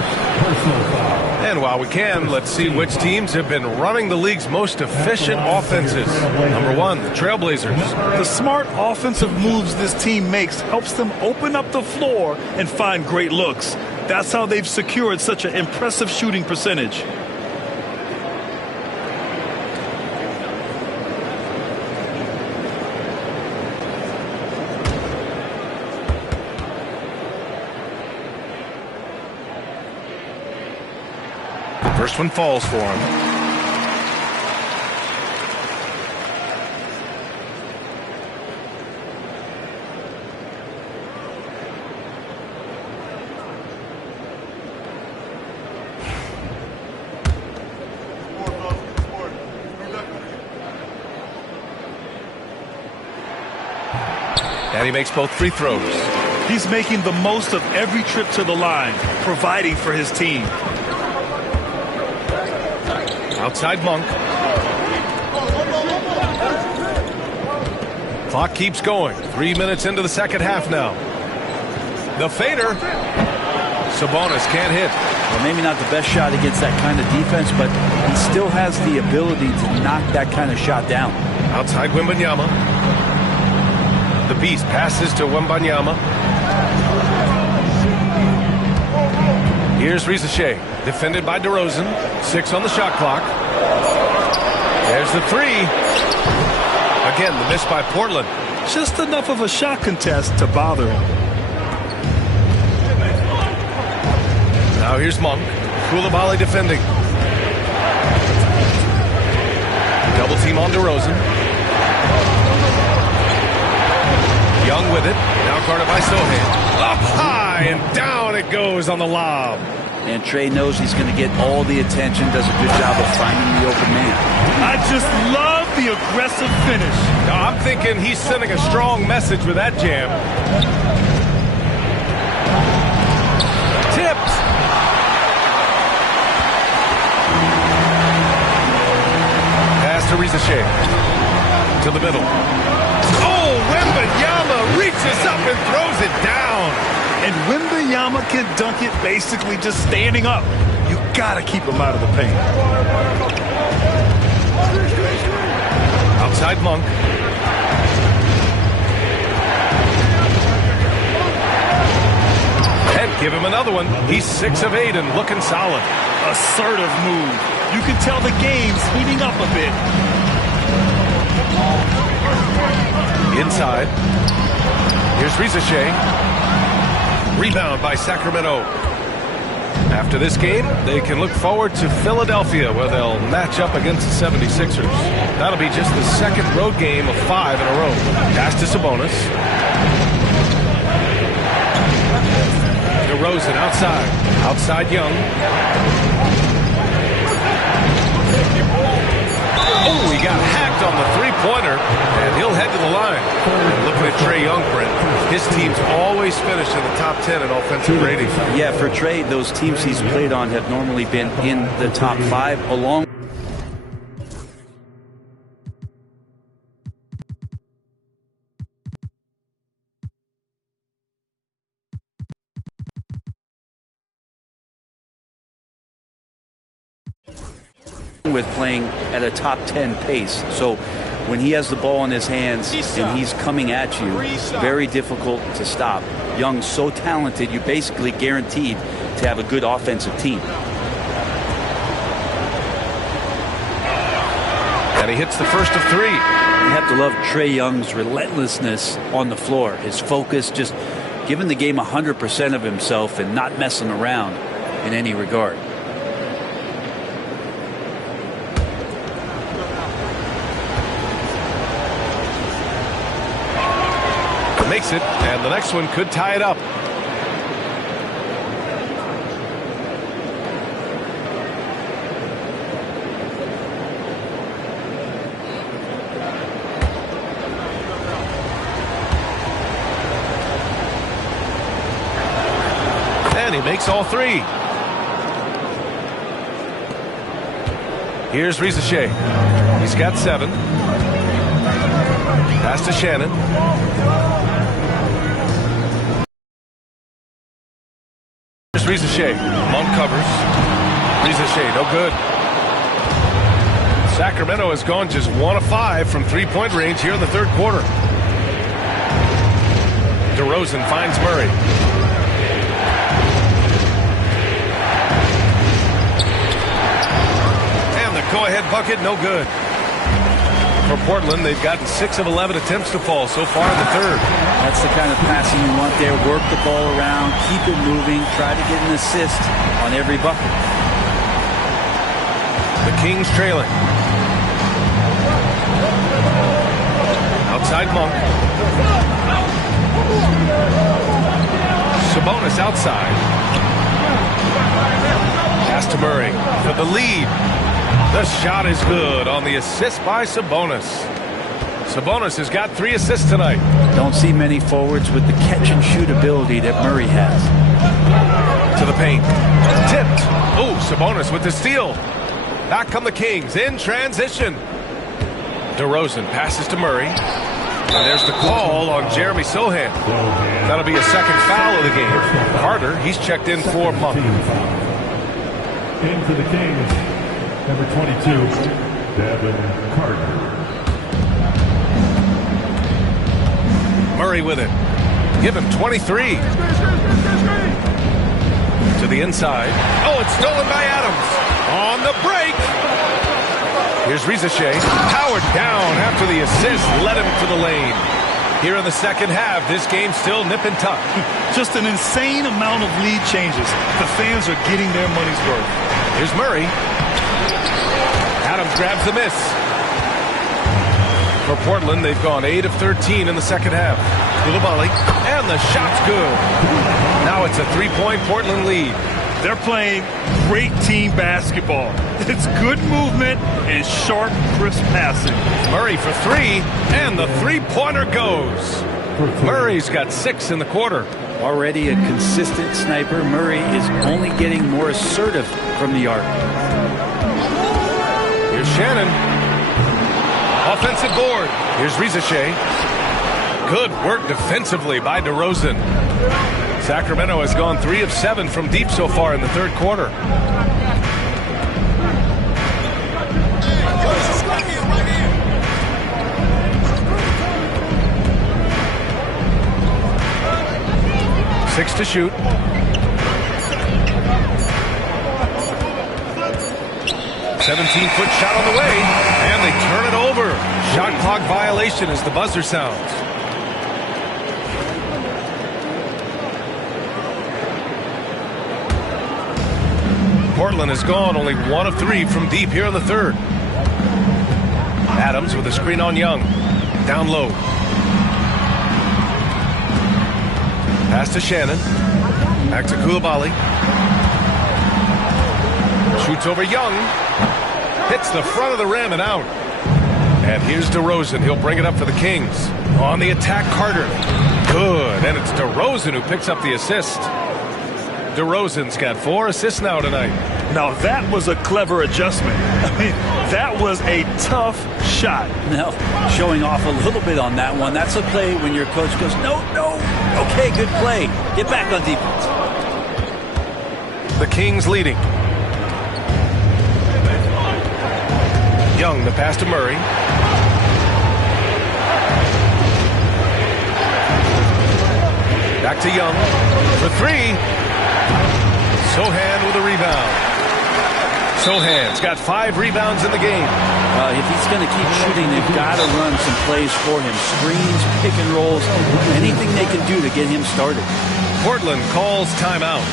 And while we can, let's see which teams have been running the league's most efficient offenses. Number 1, the Trailblazers. The smart offensive moves this team makes helps them open up the floor and find great looks. That's how they've secured such an impressive shooting percentage. First one falls for him. And he makes both free throws. He's making the most of every trip to the line, providing for his team. Outside Monk. Clock keeps going. 3 minutes into the second half now. The fader. Sabonis can't hit. Well, maybe not the best shot against that kind of defense, but he still has the ability to knock that kind of shot down. Outside Wembanyama. The Beast passes to Wembanyama. Here's Rizachet, defended by DeRozan. 6 on the shot clock. There's the three. Again, the miss by Portland. Just enough of a shot contest to bother him. Now here's Monk. Koulibaly defending. Double team on DeRozan. Young with it. Now guarded by Sohan. Up high and down it goes on the lob. And Trey knows he's going to get all the attention, does a good job of finding the open man. I just love the aggressive finish. Now, I'm thinking he's sending a strong message with that jam. Tipped. Pass to Rizachet. To the middle. Oh, Wembanyama reaches up and throws it down. And Wembanyama can dunk it basically just standing up. You gotta keep him out of the paint. Outside Monk. And give him another one. He's 6 of 8 and looking solid. Assertive move. You can tell the game's heating up a bit. Inside. Here's Rizachet. Rebound by Sacramento. After this game, they can look forward to Philadelphia, where they'll match up against the 76ers. That'll be just the second road game of 5 in a row. Pass to Sabonis. DeRozan outside. Outside Young. Oh, he got hacked on the three-pointer, and he'll head to the line. And looking at Trae Young, Brent, his teams always finish in the top 10 in offensive rating. Yeah, for Trae, those teams he's played on have normally been in the top 5, along with playing at a top 10 pace. So when he has the ball in his hands and he's coming at you, very difficult to stop. Young's so talented, you're basically guaranteed to have a good offensive team. And he hits the first of 3. You have to love Trae Young's relentlessness on the floor. His focus, just giving the game 100% of himself and not messing around in any regard. Makes it, and the next one could tie it up. And he makes all 3. Here's Rizachet. He's got 7. Pass to Shannon. Here's Rizachet. Monk covers. Rizachet, no good. Sacramento has gone just 1 of 5 from three-point range here in the third quarter. DeRozan finds Murray. And the go-ahead bucket, no good. For Portland, they've gotten 6 of 11 attempts to fall so far in the third. That's the kind of passing you want there. Work the ball around, keep it moving, try to get an assist on every bucket. The Kings trailing. Outside Monk. Sabonis outside. Pass to Murray for the lead. The shot is good on the assist by Sabonis. Sabonis has got 3 assists tonight. Don't see many forwards with the catch-and-shoot ability that Murray has. To the paint. Tipped. Oh, Sabonis with the steal. Back come the Kings in transition. DeRozan passes to Murray. And there's the call on Jeremy Sohan. That'll be a second foul of the game. Carter, he's checked in for Monk. Into the Kings, number 22, Devin Carter. Murray with it. Give him 23. To the inside. Oh, it's stolen by Adams. On the break. Here's Rizashea. Powered down after the assist. Led him to the lane. Here in the second half, this game's still nip and tuck. Just an insane amount of lead changes. The fans are getting their money's worth. Here's Murray. Adams grabs the miss. For Portland, they've gone 8 of 13 in the second half. Koulibaly, and the shot's good. Now it's a 3-point Portland lead. They're playing great team basketball. It's good movement and sharp, crisp passing. Murray for 3, and the three-pointer goes. Murray's got 6 in the quarter. Already a consistent sniper, Murray is only getting more assertive from the arc. Here's Shannon. Offensive board. Here's Rizashea. Good work defensively by DeRozan. Sacramento has gone 3 of 7 from deep so far in the third quarter. Six to shoot. 17-foot shot on the way, and they turn it over. Shot clock violation as the buzzer sounds. Portland has gone only 1 of 3 from deep here in the third. Adams with a screen on Young. Down low. Pass to Shannon. Back to Koulibaly. Shoots over Young. Hits the front of the rim and out. And here's DeRozan. He'll bring it up for the Kings. On the attack, Carter. Good. And it's DeRozan who picks up the assist. DeRozan's got 4 assists now tonight. Now that was a clever adjustment. I mean, that was a tough shot. Now, showing off a little bit on that one. That's a play when your coach goes, no. Okay, good play. Get back on defense. The Kings leading. Young, the pass to Murray. Back to Young for 3. Sohan with a rebound. Sohan's got 5 rebounds in the game. If he's going to keep shooting, they've got to run some plays for him. Screens, pick and rolls, anything they can do to get him started. Portland calls timeout.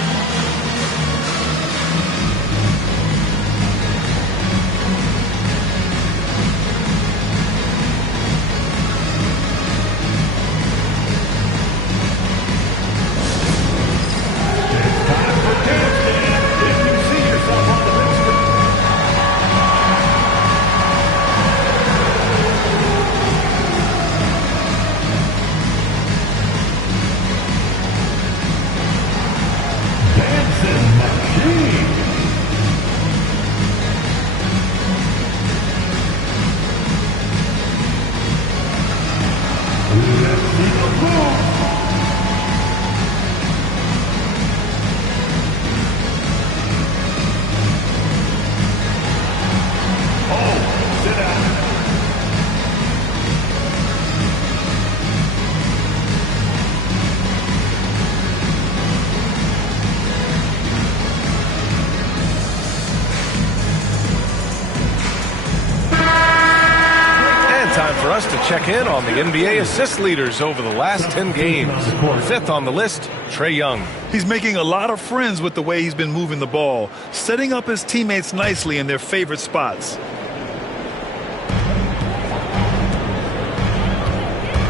For us to check in on the NBA assist leaders over the last 10 games. 5th on the list, Trae Young. He's making a lot of friends with the way he's been moving the ball, setting up his teammates nicely in their favorite spots.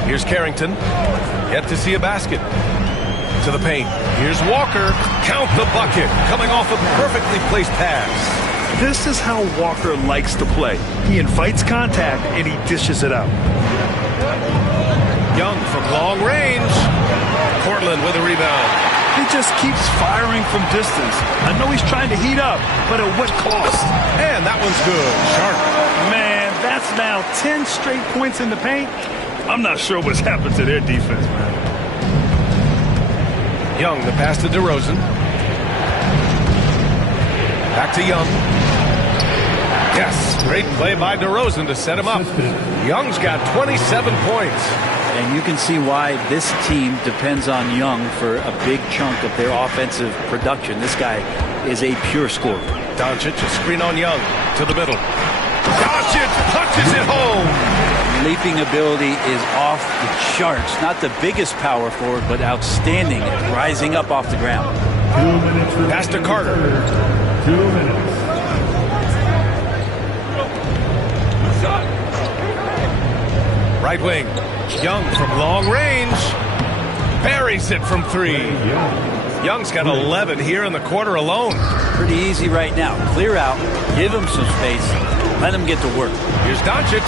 Here's Carrington. Yet to see a basket. To the paint. Here's Walker. Count the bucket. Coming off a perfectly placed pass. This is how Walker likes to play. He invites contact and he dishes it out. Young from long range. Portland with a rebound. He just keeps firing from distance. I know he's trying to heat up, but at what cost? And that one's good. Sharp. Man, that's now 10 straight points in the paint. I'm not sure what's happened to their defense, man. Young, the pass to DeRozan. Back to Young. Yes, great play by DeRozan to set him up. Young's got 27 points. And you can see why this team depends on Young for a big chunk of their offensive production. This guy is a pure scorer. Doncic, a screen on Young to the middle. Doncic punches it home. Leaping ability is off the charts. Not the biggest power forward, but outstanding at rising up off the ground. 2 minutes. Pass to Carter. 2 minutes. Right wing. Young from long range. Buries it from 3. Young's got 11 here in the quarter alone. Pretty easy right now. Clear out. Give him some space. Let him get to work. Here's Doncic.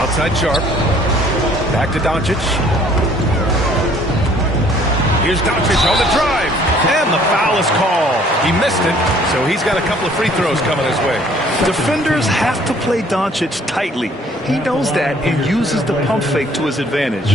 Outside Sharp. Back to Doncic. Here's Doncic on the drive. And the foul is called. He missed it, so he's got a couple of free throws coming his way. Defenders have to play Doncic tightly. He knows that and uses the pump fake to his advantage.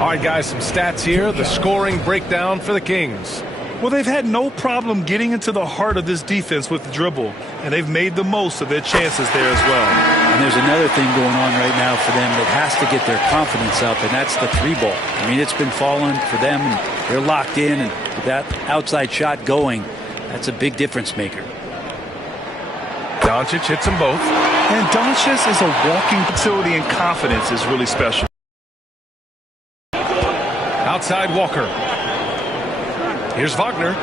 All right, guys, some stats here. The scoring breakdown for the Kings. Well, they've had no problem getting into the heart of this defense with the dribble, and they've made the most of their chances there as well. And there's another thing going on right now for them that has to get their confidence up, and that's the 3-ball. I mean, it's been falling for them, and they're locked in, and with that outside shot going, that's a big difference maker. Doncic hits them both. And Doncic is a walking facility, and confidence is really special. Outside Walker. Here's Wagner.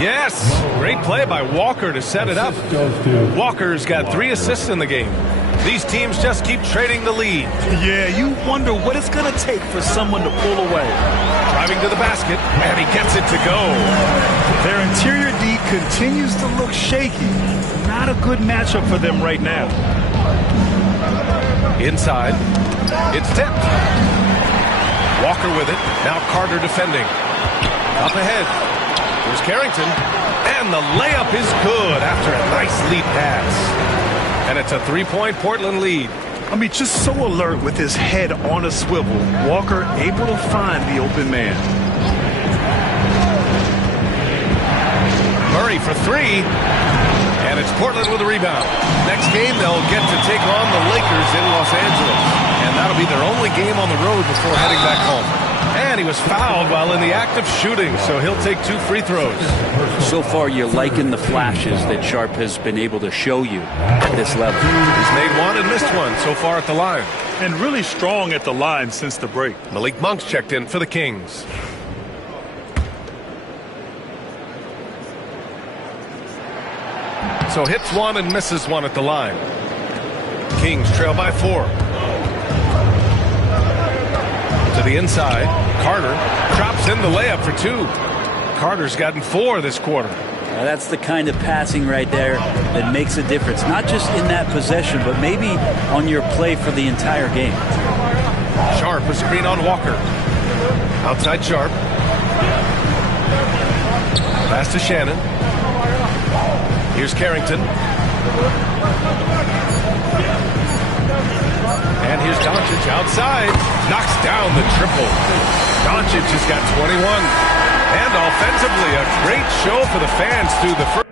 Yes! Great play by Walker to set it up. Walker's got 3 assists in the game. These teams just keep trading the lead. Yeah, you wonder what it's going to take for someone to pull away. Driving to the basket, and he gets it to go. Their interior D continues to look shaky. Not a good matchup for them right now. Inside. It's tipped. Walker with it. Now Carter defending. Up ahead. Here's Carrington. And the layup is good after a nice lead pass. And it's a 3-point Portland lead. I mean, just so alert with his head on a swivel. Walker able to find the open man. Murray for 3. And it's Portland with a rebound. Next game, they'll get to take on the Lakers in Los Angeles. And that'll be their only game on the road before heading back home. And he was fouled while in the act of shooting, so he'll take 2 free throws. So far, you're liking the flashes that Sharp has been able to show you at this level. He's made 1 and missed 1 so far at the line. And really strong at the line since the break. Malik Monk's checked in for the Kings. So hits 1 and misses 1 at the line. Kings trail by 4. To the inside. Carter drops in the layup for 2. Carter's gotten 4 this quarter. Now that's the kind of passing right there that makes a difference. Not just in that possession, but maybe on your play for the entire game. Sharp, a screen on Walker. Outside Sharp. Pass to Shannon. Here's Carrington. And here's Doncic outside. Knocks down the triple. Doncic has got 21. And offensively, a great show for the fans through the first.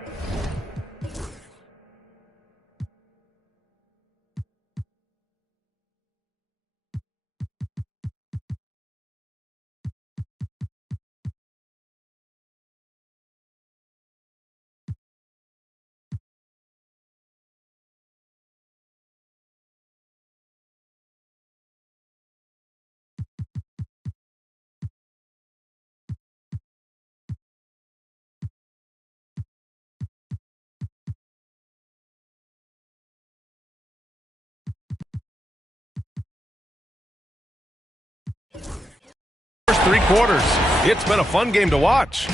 First 3 quarters. It's been a fun game to watch.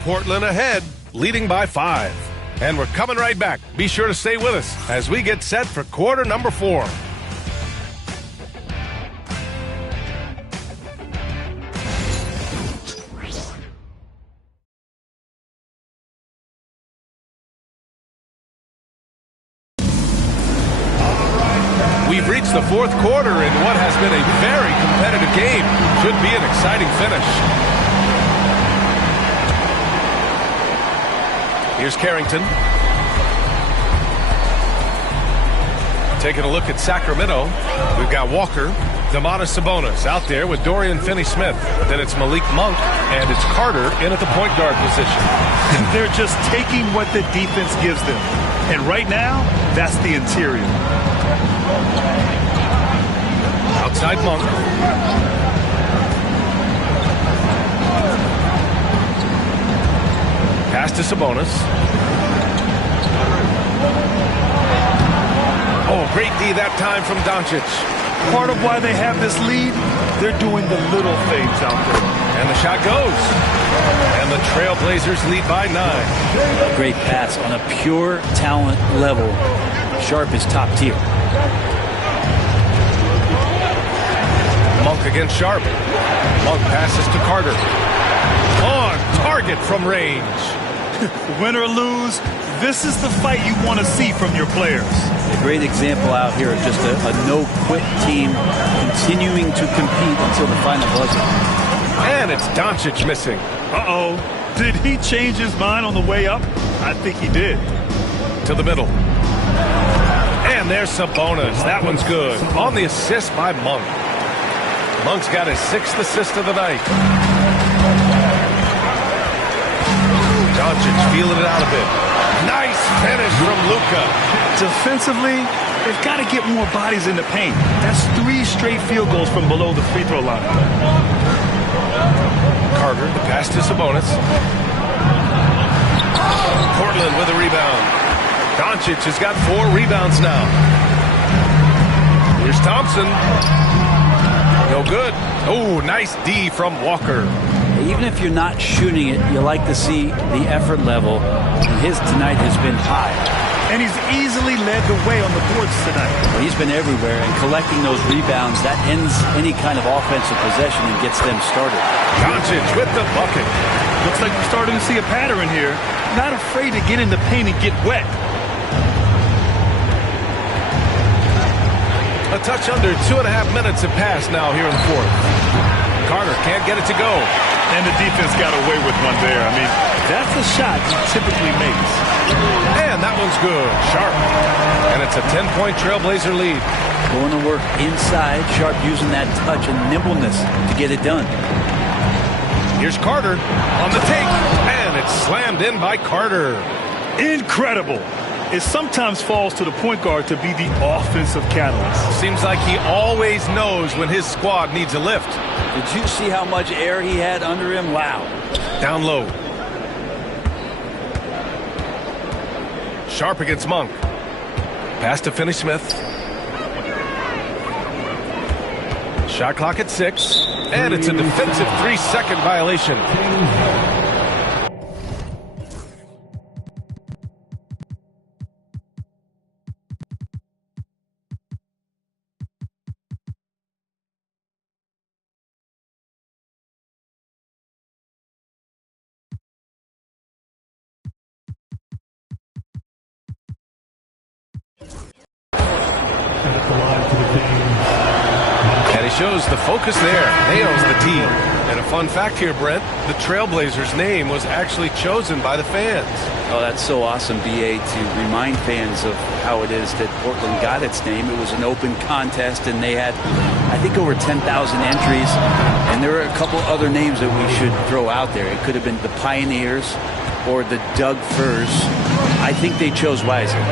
Portland ahead, leading by 5. And we're coming right back. Be sure to stay with us as we get set for quarter number 4. the fourth quarter in what has been a very competitive game. Should be an exciting finish. Here's Carrington. Taking a look at Sacramento, we've got Walker, Domantas Sabonis out there with Dorian Finney-Smith. Then it's Malik Monk, and it's Carter in at the point guard position. They're just taking what the defense gives them. And right now, that's the interior. Outside Monk. Pass to Sabonis. Oh, great D that time from Doncic. Part of why they have this lead, they're doing the little things out there. And the shot goes. And the Trailblazers lead by 9. A great pass on a pure talent level. Sharp is top tier. Monk against Sharp. Monk passes to Carter. On target from range. Win or lose, this is the fight you want to see from your players. A great example out here of just a no-quit team continuing to compete until the final buzzer. And it's Doncic missing. Uh-oh. Did he change his mind on the way up? I think he did. To the middle. And there's Sabonis. That one's good. On the assist by Monk. Monk's got his 6th assist of the night. Doncic feeling it out a bit. Nice finish from Luka. Defensively, they've got to get more bodies in the paint. That's 3 straight field goals from below the free throw line. Carter, the pass to Sabonis. Portland with a rebound. Doncic has got 4 rebounds now. Here's Thompson. No good. Oh, nice D from Walker. Even if you're not shooting it, you like to see the effort level. And his tonight has been high. And he's easily led the way on the boards tonight. Well, he's been everywhere, and collecting those rebounds, that ends any kind of offensive possession and gets them started. Doncic with the bucket. Looks like we're starting to see a pattern here. Not afraid to get in the paint and get wet. A touch under 2.5 minutes have passed now here in the fourth. Carter can't get it to go. And the defense got away with one there. I mean, that's the shot he typically makes. And that one's good. Sharp. And it's a 10-point Trailblazer lead. Going to work inside. Sharp using that touch and nimbleness to get it done. Here's Carter on the take. And it's slammed in by Carter. Incredible. It sometimes falls to the point guard to be the offensive catalyst. Seems like he always knows when his squad needs a lift. Did you see how much air he had under him? Wow. Down low. Sharp against Monk. Pass to Finney-Smith. Shot clock at 6. And it's a defensive 3-second violation. And he shows the focus there. Nails the team. And a fun fact here, Brent, the Trailblazers' name was actually chosen by the fans. Oh, that's so awesome, BA, to remind fans of how it is that Portland got its name. It was an open contest, and they had, I think, over 10,000 entries. And there are a couple other names that we should throw out there. It could have been the Pioneers or the Doug Furs. I think they chose wisely.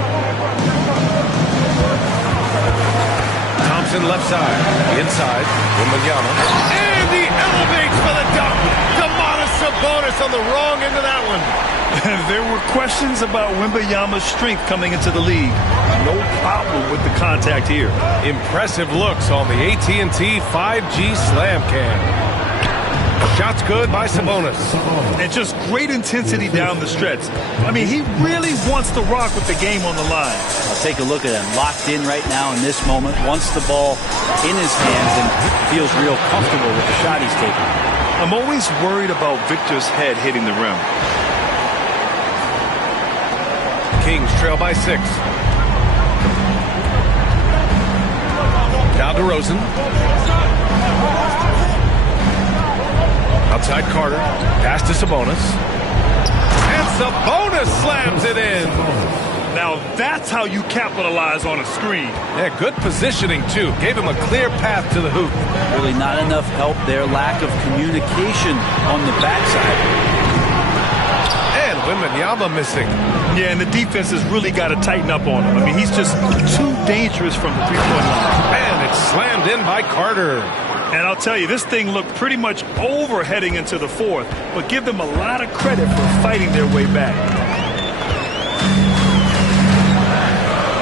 Thompson left side. Inside. Wembanyama. And he elevates for the dunk. Domantas Sabonis on the wrong end of that one. There were questions about Wembanyama's strength coming into the league. No problem with the contact here. Impressive looks on the AT&T 5G Slam Cam. Shots good by Sabonis. And just great intensity down the stretch. I mean, he really wants to rock with the game on the line. I'll take a look at him. Locked in right now in this moment. Wants the ball in his hands and feels real comfortable with the shot he's taking. I'm always worried about Victor's head hitting the rim. Kings trail by 6. Now DeRozan. Outside Carter. Pass to Sabonis. And Sabonis slams it in. Now that's how you capitalize on a screen. Yeah, good positioning, too. Gave him a clear path to the hoop. Really not enough help there. Lack of communication on the backside. And Wembanyama missing. Yeah, and the defense has really got to tighten up on him. I mean, he's just too dangerous from the three-point line. And it's slammed in by Carter. And I'll tell you, this thing looked pretty much over heading into the fourth, but give them a lot of credit for fighting their way back.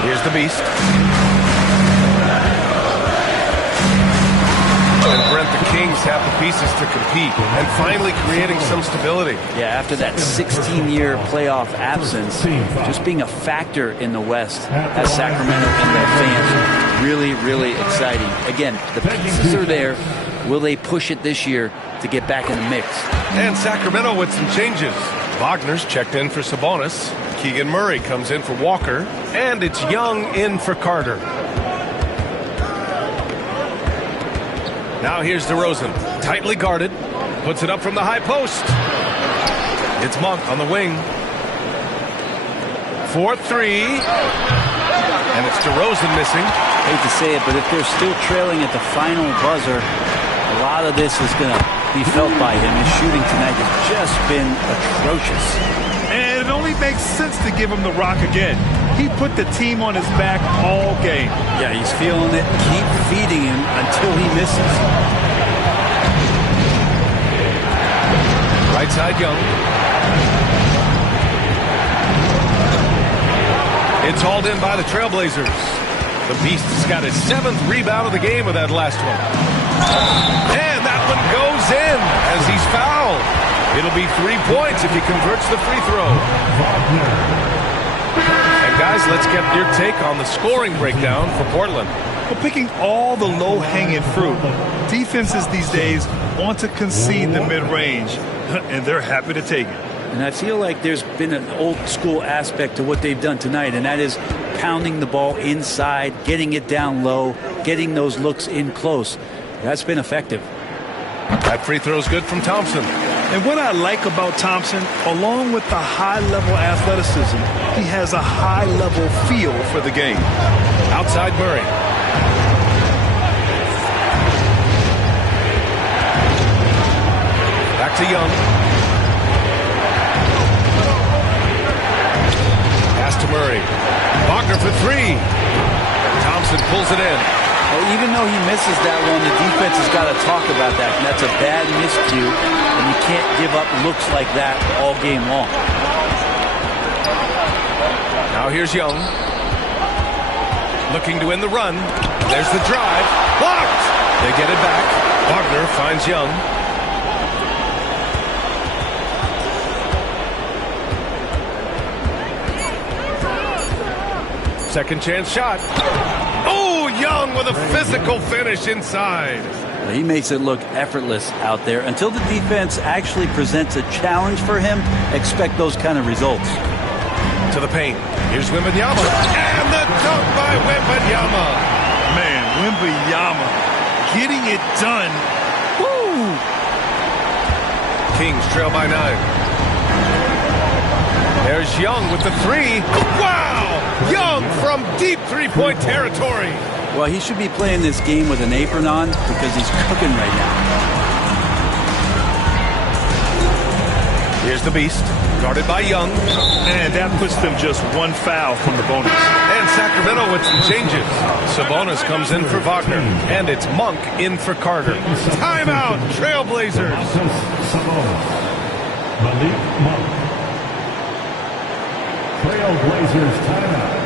Here's the Beast. And Brent, the Kings have the pieces to compete and finally creating some stability. Yeah, after that 16-year playoff absence, just being a factor in the West has Sacramento and their fans really, really exciting. Again, the pieces are there. Will they push it this year to get back in the mix? And Sacramento with some changes. Wagner's checked in for Sabonis. Keegan Murray comes in for Walker. And it's Young in for Carter. Now here's DeRozan, tightly guarded, puts it up from the high post. It's Monk on the wing. 4-3, and it's DeRozan missing. Hate to say it, but if they're still trailing at the final buzzer, a lot of this is going to be felt by him. His shooting tonight has just been atrocious. And it only makes sense to give him the rock again. He put the team on his back all game. Yeah, he's feeling it. Keep feeding him until he misses. Right side Young. It's hauled in by the Trailblazers. The Beast has got his 7th rebound of the game with that last one. And that one goes in as he's fouled. It'll be 3 points if he converts the free throw. And guys, let's get your take on the scoring breakdown for Portland. Well, picking all the low-hanging fruit. Defenses these days want to concede the mid-range, and they're happy to take it. And I feel like there's been an old-school aspect to what they've done tonight, and that is pounding the ball inside, getting it down low, getting those looks in close. That's been effective. That free throw is good from Thompson. And what I like about Thompson, along with the high-level athleticism, he has a high-level feel for the game. Outside Murray. Back to Young. Pass to Murray. Wagner for 3. Thompson pulls it in. Well, even though he misses that one, the defense has got to talk about that. And that's a bad miscue, and you can't give up looks like that all game long. Now here's Young. Looking to win the run. There's the drive. Blocked! They get it back. Wagner finds Young. Second chance shot. Oh, Young with a physical finish inside. Well, he makes it look effortless out there. Until the defense actually presents a challenge for him, expect those kind of results. To the paint. Here's Wembanyama. And the dunk by Wembanyama. Man, Wembanyama getting it done. Woo! Kings trail by 9. There's Young with the 3. Wow! Young from deep three-point territory. Well, he should be playing this game with an apron on because he's cooking right now. Here's the Beast, guarded by Young. And that puts them just 1 foul from the bonus. And Sacramento with some changes. Sabonis comes in for Wagner. And it's Monk in for Carter. Timeout, Trailblazers. Malik Monk. Trailblazers timeout.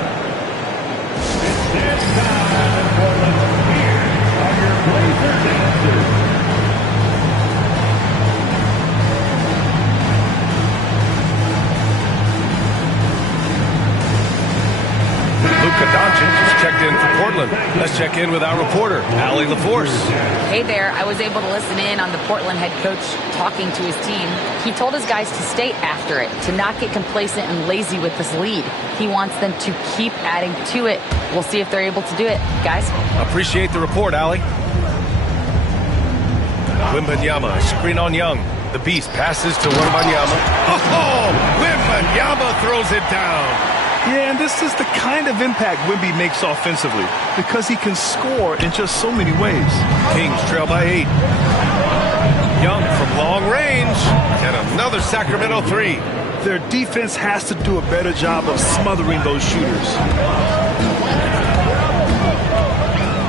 It's time in Portland. Here are your Blazer dancers. Luka Doncic is checked in for Portland. Let's check in with our reporter, Allie LaForce. Hey there. I was able to listen in on the Portland head coach talking to his team. He told his guys to stay after it, to not get complacent and lazy with this lead. He wants them to keep adding to it. We'll see if they're able to do it. Guys? Appreciate the report, Allie. Wembanyama, screen on Young. The Beast passes to Wembanyama. Oh, Wembanyama throws it down. Yeah, and this is the kind of impact Wemby makes offensively because he can score in just so many ways. Kings trail by 8. Young from long range, and another Sacramento three. Their defense has to do a better job of smothering those shooters.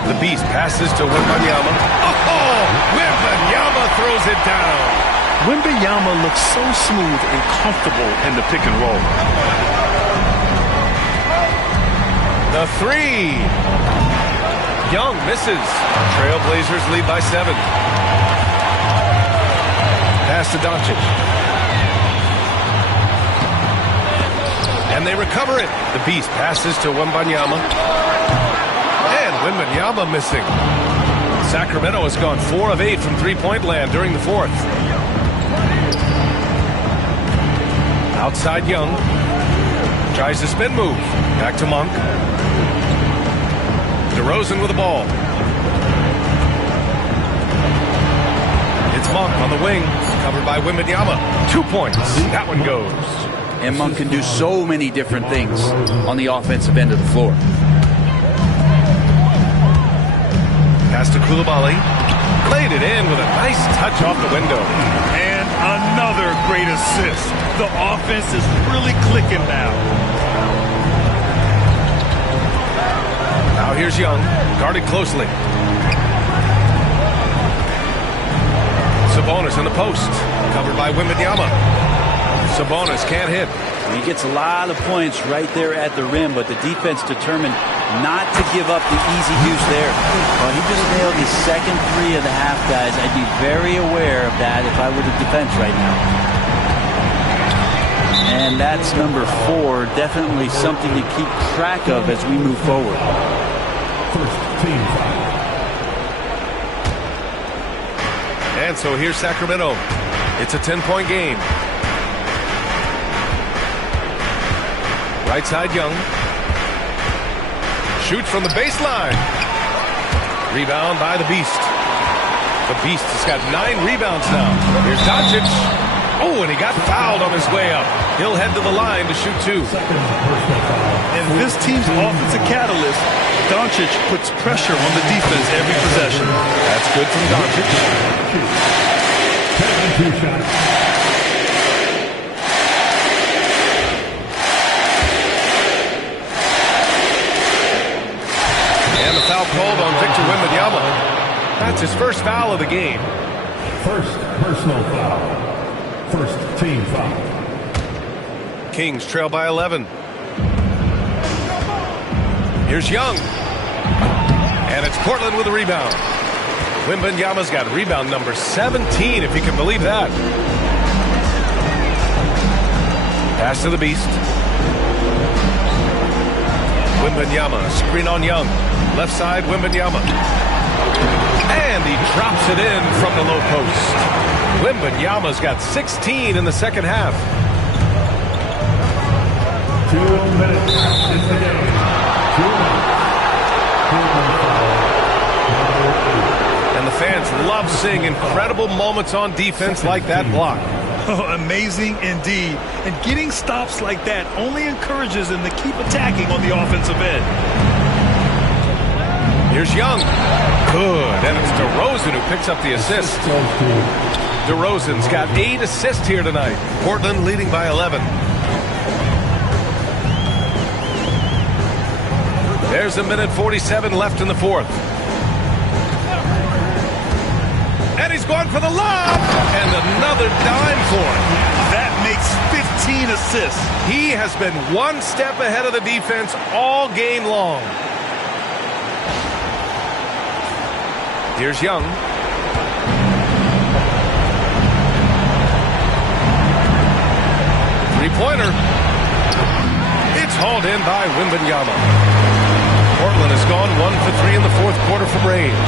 The Beast passes to Wembanyama. Oh, Wembanyama throws it down. Wembanyama looks so smooth and comfortable in the pick and roll. The three. Young misses. Trailblazers lead by 7. Pass to Doncic. And they recover it. The Beast passes to Wembanyama. And Wembanyama missing. Sacramento has gone 4 of 8 from three-point land during the 4th. Outside Young. Tries the spin move. Back to Monk. DeRozan with the ball. It's Monk on the wing. Covered by Wembanyama. 2 points. That one goes. And Monk can do so many different things on the offensive end of the floor. Pass to Coulibaly. Played it in with a nice touch off the window. And another great assist. The offense is really clicking now. Now here's Young, guarded closely. Sabonis in the post, covered by Wembanyama. Sabonis can't hit. He gets a lot of points right there at the rim, but the defense determined not to give up the easy use there. Well, he just nailed his second three of the half, guys. I'd be very aware of that if I were the defense right now. And that's number 4. Definitely something to keep track of as we move forward. First team foul. And so here's Sacramento. It's a 10-point game. Right side Young. Shoots from the baseline. Rebound by the Beast. The Beast has got 9 rebounds now. Here's Doncic. Oh, and he got fouled on his way up. He'll head to the line to shoot 2. And this team's offensive catalyst, Doncic puts pressure on the defense every possession. That's good from Doncic. 2 shots. And the foul called on Victor Wembanyama. That's his first foul of the game. First personal foul. First team foul. Kings trail by 11. Here's Young. And it's Portland with a rebound. Wembanyama's got rebound number 17, if you can believe that. Pass to the Beast. Wembanyama, screen on Young. Left side, Wembanyama. And he drops it in from the low post. Wembanyama's got 16 in the second half. 2 minutes in the game. 2 minutes. And the fans love seeing incredible moments on defense like that block. Oh, amazing indeed. And getting stops like that only encourages them to keep attacking on the offensive end. Here's Young. Good. And it's DeRozan who picks up the assist. DeRozan's got 8 assists here tonight. Portland leading by 11. There's a minute 47 left in the 4th. And he's going for the lob. And another dime for him. That makes 15 assists. He has been one step ahead of the defense all game long. Here's Young. Three-pointer. It's hauled in by Wembanyama. Portland has gone 1 for 3 in the fourth quarter from range.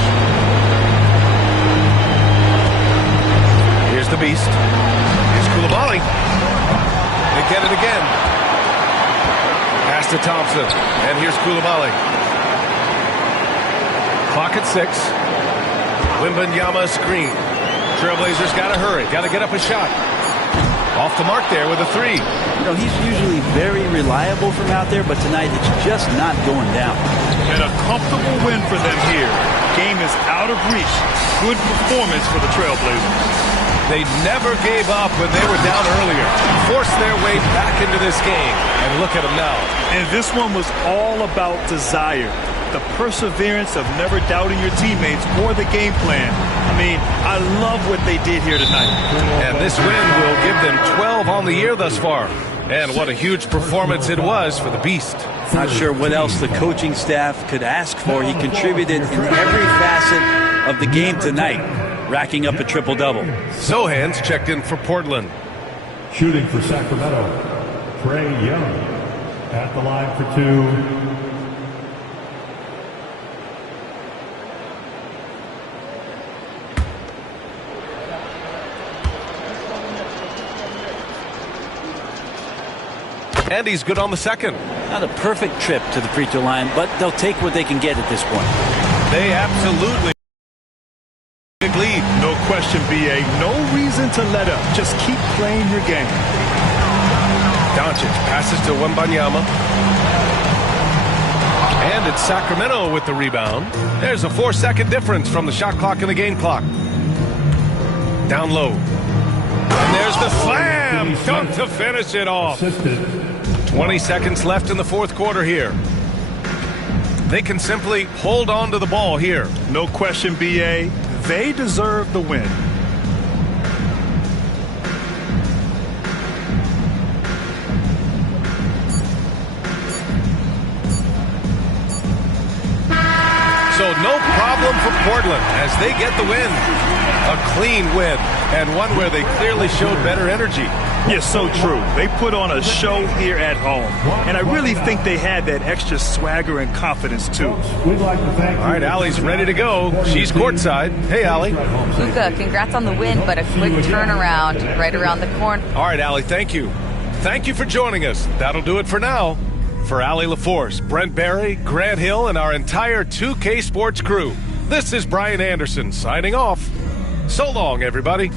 Here's the Beast. Here's Coulibaly. They get it again. Pass to Thompson. And here's Coulibaly. Clock at 6. Wembanyama screen. Trailblazers got to hurry. Got to get up a shot. Off the mark there with a 3. You know, he's usually very reliable from out there, but tonight it's just not going down. And a comfortable win for them here. Game is out of reach. Good performance for the Trailblazers. They never gave up when they were down earlier. Forced their way back into this game. And look at them now. And this one was all about desire. The perseverance of never doubting your teammates or the game plan. I mean, I love what they did here tonight. And this win will give them 12 on the year thus far. And what a huge performance it was for the Beast. Not sure what else the coaching staff could ask for. He contributed in every facet of the game tonight, racking up a triple-double. Sohan's checked in for Portland. Shooting for Sacramento, Trae Young at the line for 2. And he's good on the second. Not a perfect trip to the free throw line, but they'll take what they can get at this point. They absolutely big lead. No question, B.A. No reason to let up. Just keep playing your game. Doncic passes to Wembanyama. And it's Sacramento with the rebound. There's a 4-second difference from the shot clock and the game clock. Down low. And there's the slam dunk to finish it off. 20 seconds left in the fourth quarter here. They can simply hold on to the ball here. No question, B.A. They deserve the win. So no problem for Portland as they get the win. A clean win, and one where they clearly showed better energy. Yes, so true. They put on a show here at home, and I really think they had that extra swagger and confidence, too. We'd like to thank All right, Allie's ready to go. She's courtside. Hey, Allie. Luka, congrats on the win, but a quick turnaround right around the corner. All right, Allie, thank you. Thank you for joining us. That'll do it for now. For Allie LaForce, Brent Barry, Grant Hill, and our entire 2K Sports crew, this is Brian Anderson signing off. So long, everybody.